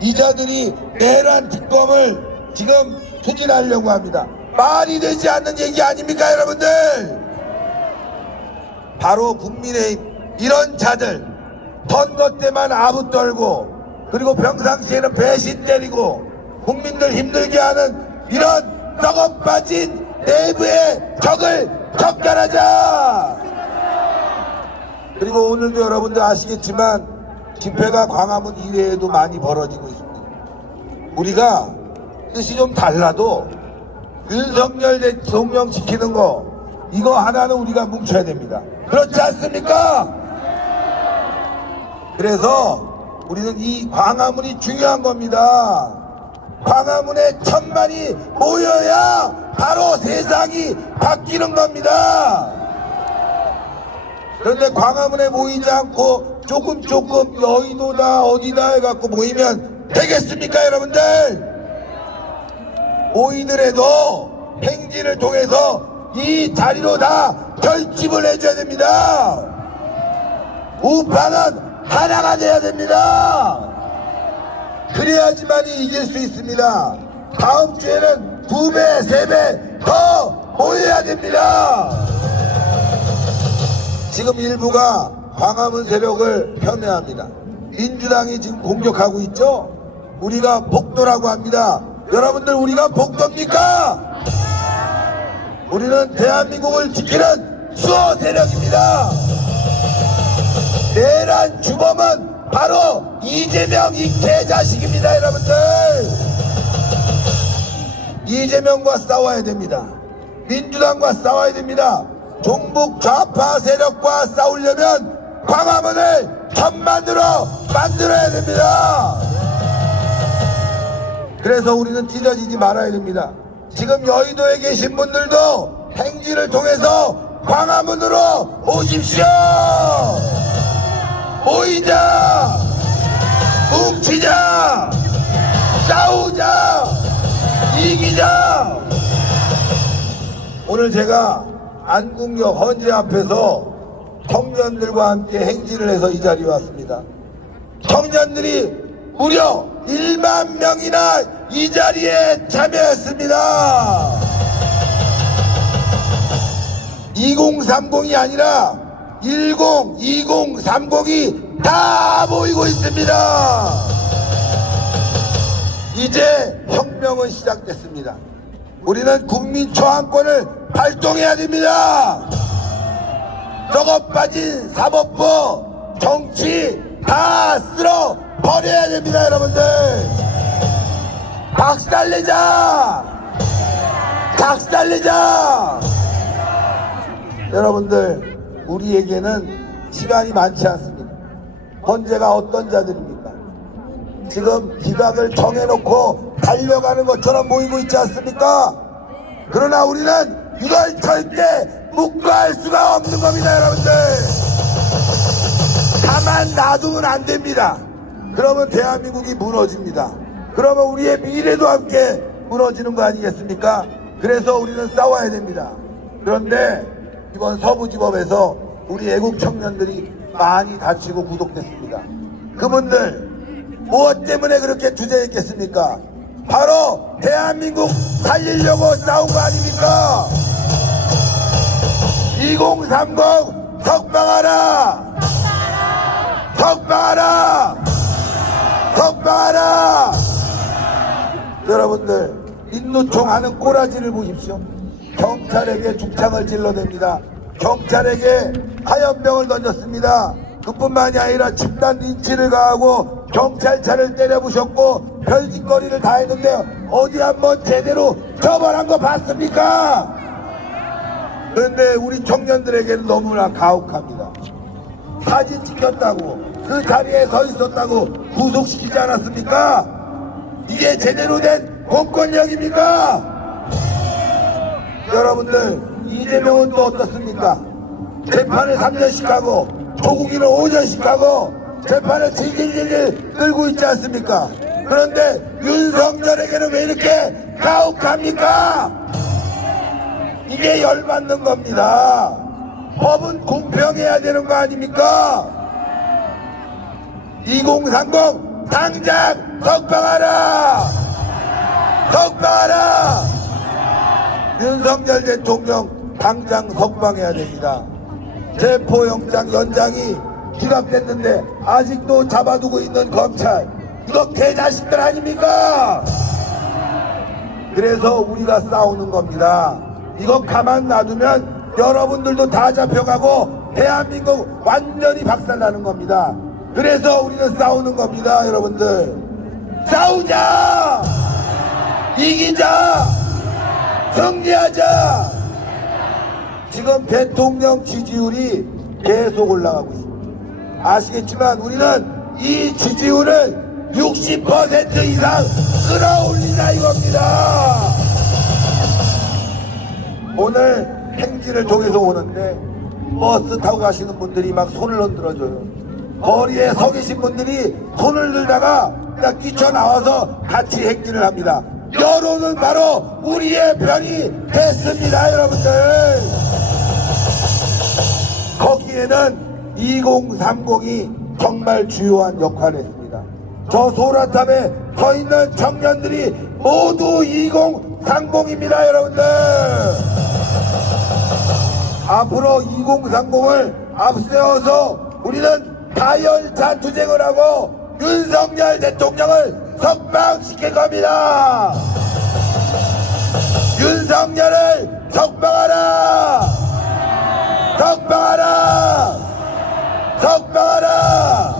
이자들이 내란 특검을 지금 추진하려고 합니다. 말이 되지 않는 얘기 아닙니까, 여러분들? 바로 국민의힘 이런 자들 선거 때만 아부 떨고 그리고 평상시에는 배신 때리고 국민들 힘들게 하는 이런 썩어 빠진 내부의 적을 척결하자. 그리고 오늘도 여러분들 아시겠지만 집회가 광화문 이외에도 많이 벌어지고 있습니다. 우리가 뜻이 좀 달라도 윤석열 대통령 지키는 거 이거 하나는 우리가 뭉쳐야 됩니다. 그렇지 않습니까? 그래서 우리는 이 광화문이 중요한 겁니다. 광화문에 1000만이 모여야 바로 세상이 바뀌는 겁니다. 그런데 광화문에 모이지 않고 조금 여의도다 어디다 해갖고 모이면 되겠습니까, 여러분들? 모이더라도 행진을 통해서 이 자리로 다 결집을 해줘야 됩니다. 우파는 하나가 돼야 됩니다. 그래야지만이 이길 수 있습니다. 다음 주에는 2배, 3배 더 모여야 됩니다. 지금 일부가 광화문 세력을 폄훼합니다. 민주당이 지금 공격하고 있죠? 우리가 복도라고 합니다. 여러분들 우리가 복도입니까? 우리는 대한민국을 지키는 수호 세력입니다. 내란 주범은 바로 이재명 이 개자식입니다, 여러분들. 이재명과 싸워야 됩니다. 민주당과 싸워야 됩니다. 종북 좌파 세력과 싸우려면 광화문을 1000만으로 만들어야 됩니다. 그래서 우리는 찢어지지 말아야 됩니다. 지금 여의도에 계신 분들도 행진을 통해서 광화문으로 오십시오. 모이자, 뭉치자, 싸우자, 이기자. 오늘 제가 안국역 헌재 앞에서 청년들과 함께 행진을 해서 이 자리에 왔습니다. 청년들이 무려 1만 명이나 이 자리에 참여했습니다. 2030이 아니라 10, 20, 30이 다 모이고 있습니다. 이제 혁명은 시작됐습니다. 우리는 국민 초안권을 발동해야 됩니다. 썩어 빠진 사법부, 정치 다 쓸어 버려야 됩니다, 여러분들. 박살내자! 박살내자! 여러분들, 우리에게는 시간이 많지 않습니다. 헌재가 어떤 자들입니까? 지금 기각을 정해놓고 달려가는 것처럼 보이고 있지 않습니까? 그러나 우리는 이걸 절대 묵과할 수가 없는 겁니다, 여러분들. 가만 놔두면 안 됩니다. 그러면 대한민국이 무너집니다. 그러면 우리의 미래도 함께 무너지는 거 아니겠습니까? 그래서 우리는 싸워야 됩니다. 그런데 이번 서부지법에서 우리 애국 청년들이 많이 다치고 구속됐습니다. 그분들 무엇 때문에 그렇게 주저했겠습니까? 바로 대한민국 살리려고 싸운 거 아닙니까? 2030 석방하라! 석방하라! 석방하라! 여러분들, 민노총 하는 꼬라지를 보십시오. 경찰에게 죽창을 찔러댑니다. 경찰에게 화염병을 던졌습니다. 그뿐만이 아니라 집단 린치를 가하고 경찰차를 때려부셨고 별짓거리를 다 했는데 어디 한번 제대로 처벌한 거 봤습니까? 그런데 우리 청년들에게는 너무나 가혹합니다. 사진 찍혔다고, 그 자리에 서 있었다고 구속시키지 않았습니까? 이게 제대로 된 공권력입니까? 여러분들, 이재명은 또 어떻습니까? 재판을 3년씩 하고 조국이는 5년씩 하고 재판을 질질질 끌고 있지 않습니까? 그런데 윤석열에게는 왜 이렇게 가혹합니까? 이게 열받는 겁니다. 법은 공평해야 되는 거 아닙니까? 2030 당장 석방하라! 석방하라! 윤석열 대통령 당장 석방해야 됩니다. 체포영장 연장이 기각됐는데 아직도 잡아두고 있는 검찰, 이거 개자식들 아닙니까? 그래서 우리가 싸우는 겁니다. 이거 가만 놔두면 여러분들도 다 잡혀가고 대한민국 완전히 박살나는 겁니다. 그래서 우리는 싸우는 겁니다. 여러분들, 싸우자! 이기자! 승리하자! 지금 대통령 지지율이 계속 올라가고 있습니다. 아시겠지만 우리는 이 지지율을 60% 이상 끌어올리자 이겁니다. 오늘 행진을 통해서 오는데 버스 타고 가시는 분들이 막 손을 흔들어줘요. 거리에 서 계신 분들이 손을 들다가 그냥 뛰쳐나와서 같이 행진을 합니다. 여론은 바로 우리의 편이 됐습니다. 여러분들, 거기에는 2030이 정말 주요한 역할을 했습니다. 저 소라탑에 서 있는 청년들이 모두 2030입니다. 여러분들, 앞으로 2030을 앞세워서 우리는 다열찬 투쟁을 하고 윤석열 대통령을 석방시킬 겁니다. 윤석열을 석방하라! 석방하라! 석방하라!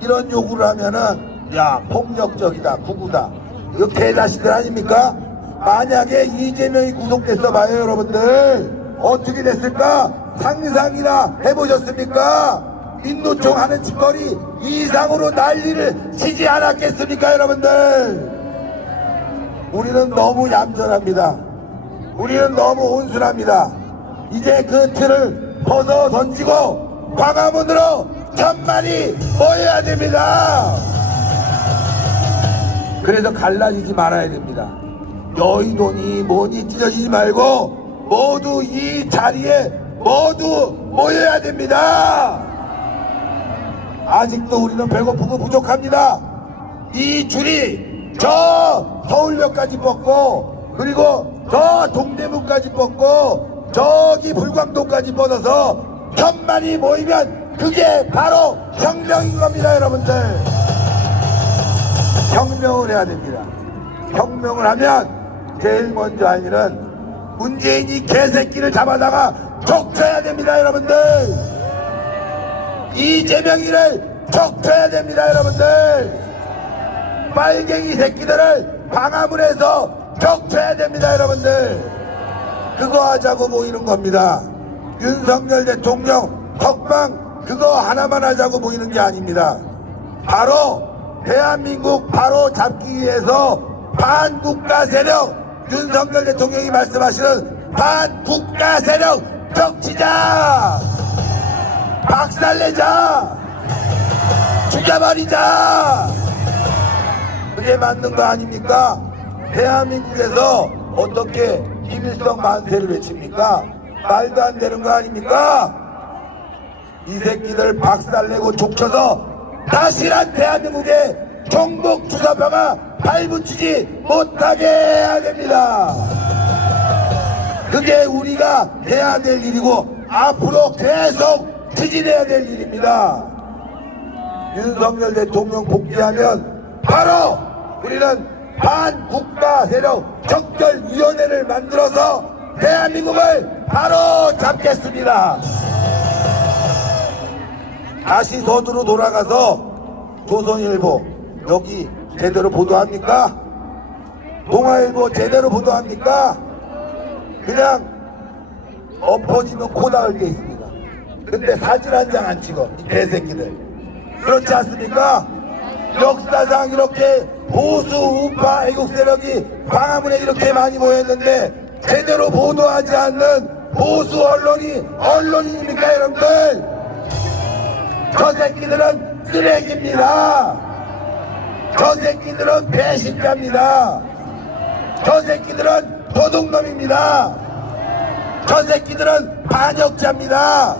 이런 요구를 하면은 야, 폭력적이다, 구구다, 이거 개자식들 아닙니까? 만약에 이재명이 구속됐어 봐요. 여러분들 어떻게 됐을까? 상상이나 해보셨습니까? 민노총 하는 짓거리 이상으로 난리를 치지 않았겠습니까? 여러분들, 우리는 너무 얌전합니다. 우리는 너무 온순합니다. 이제 그 틀을 벗어 던지고 광화문으로 천만이 모여야 됩니다. 그래서 갈라지지 말아야 됩니다. 여의도니 뭐니 찢어지지 말고 모두 이 자리에 모두 모여야 됩니다. 아직도 우리는 배고프고 부족합니다. 이 줄이 저 서울역까지 뻗고 그리고 저 동대문까지 뻗고 저기 불광동까지 뻗어서 천만이 모이면 그게 바로 혁명인 겁니다. 여러분들, 혁명을 해야 됩니다. 혁명을 하면 제일 먼저 할 일은 문재인이 개새끼를 잡아다가 족쳐야 됩니다. 여러분들, 이재명이를 족쳐야 됩니다. 여러분들, 빨갱이 새끼들을 광화문에서 족쳐야 됩니다. 여러분들, 그거 하자고 모이는 겁니다. 윤석열 대통령 석방 그거 하나만 하자고 모이는 게 아닙니다. 바로 대한민국 바로 잡기 위해서 반국가 세력, 윤석열 대통령이 말씀하시는 반국가 세력 격치자, 박살내자, 죽여버리자, 그게 맞는 거 아닙니까? 대한민국에서 어떻게 김일성 만세를 외칩니까? 말도 안 되는 거 아닙니까? 이 새끼들 박살내고 족쳐서 다시란 대한민국의 종북 주사파가 발붙이지 못하게 해야 됩니다. 그게 우리가 해야 될 일이고 앞으로 계속 추진해야 될 일입니다. 윤석열 대통령 복귀하면 바로 우리는 반국가 세력 척결위원회를 만들어서 대한민국을 바로 잡겠습니다. 다시 서두로 돌아가서 조선일보 여기 제대로 보도합니까? 동아일보 제대로 보도합니까? 그냥 엎어지면 코 닿을 게 있습니다. 근데 사진 한 장 안 찍어 이 개새끼들. 그렇지 않습니까? 역사상 이렇게 보수 우파 애국 세력이 광화문에 이렇게 많이 모였는데 제대로 보도하지 않는 보수 언론인입니까 여러분들? 저 새끼들은 쓰레기입니다. 저 새끼들은 배신자입니다. 저 새끼들은 도둑놈입니다. 저 새끼들은 반역자입니다.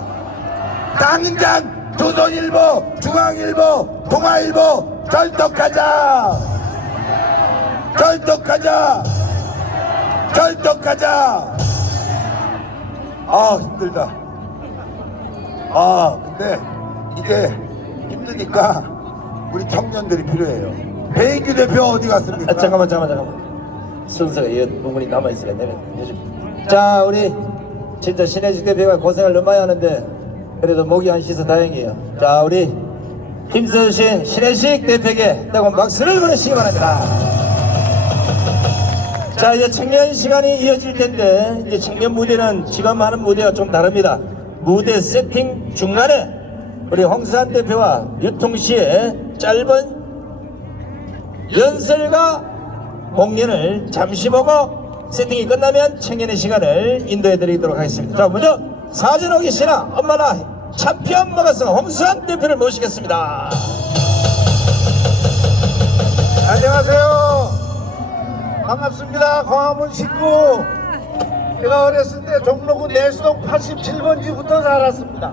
당장 조선일보, 중앙일보, 동아일보 절독하자! 절독하자! 절독하자! 아 힘들다. 아 근데 이게 힘드니까 우리 청년들이 필요해요. 배인규 대표 어디 갔습니까? 잠깐만. 순서가 이 부분이 남아있으니까 내가 해줄게. 자, 우리 진짜 신혜식 대표가 고생을 너무 많이 하는데 그래도 목이 안 쉬서 다행이에요. 자, 우리 힘쓰신 신혜식 대표에게 뜨거운 박수를 보내시기 바랍니다. 자, 이제 청년 시간이 이어질 텐데 이제 청년 무대는 지금 하는 무대와 좀 다릅니다. 무대 세팅 중간에 우리 홍수환 대표와 유통시의 짧은 연설과 공연을 잠시 보고 세팅이 끝나면 청년의 시간을 인도해 드리도록 하겠습니다. 자, 먼저 사진 오기 씨나 엄마나 챔피언 먹어서 홍수환 대표를 모시겠습니다. 안녕하세요. 반갑습니다. 광화문 식구. 제가 어렸을 때 종로구 내수동 87번지부터 살았습니다.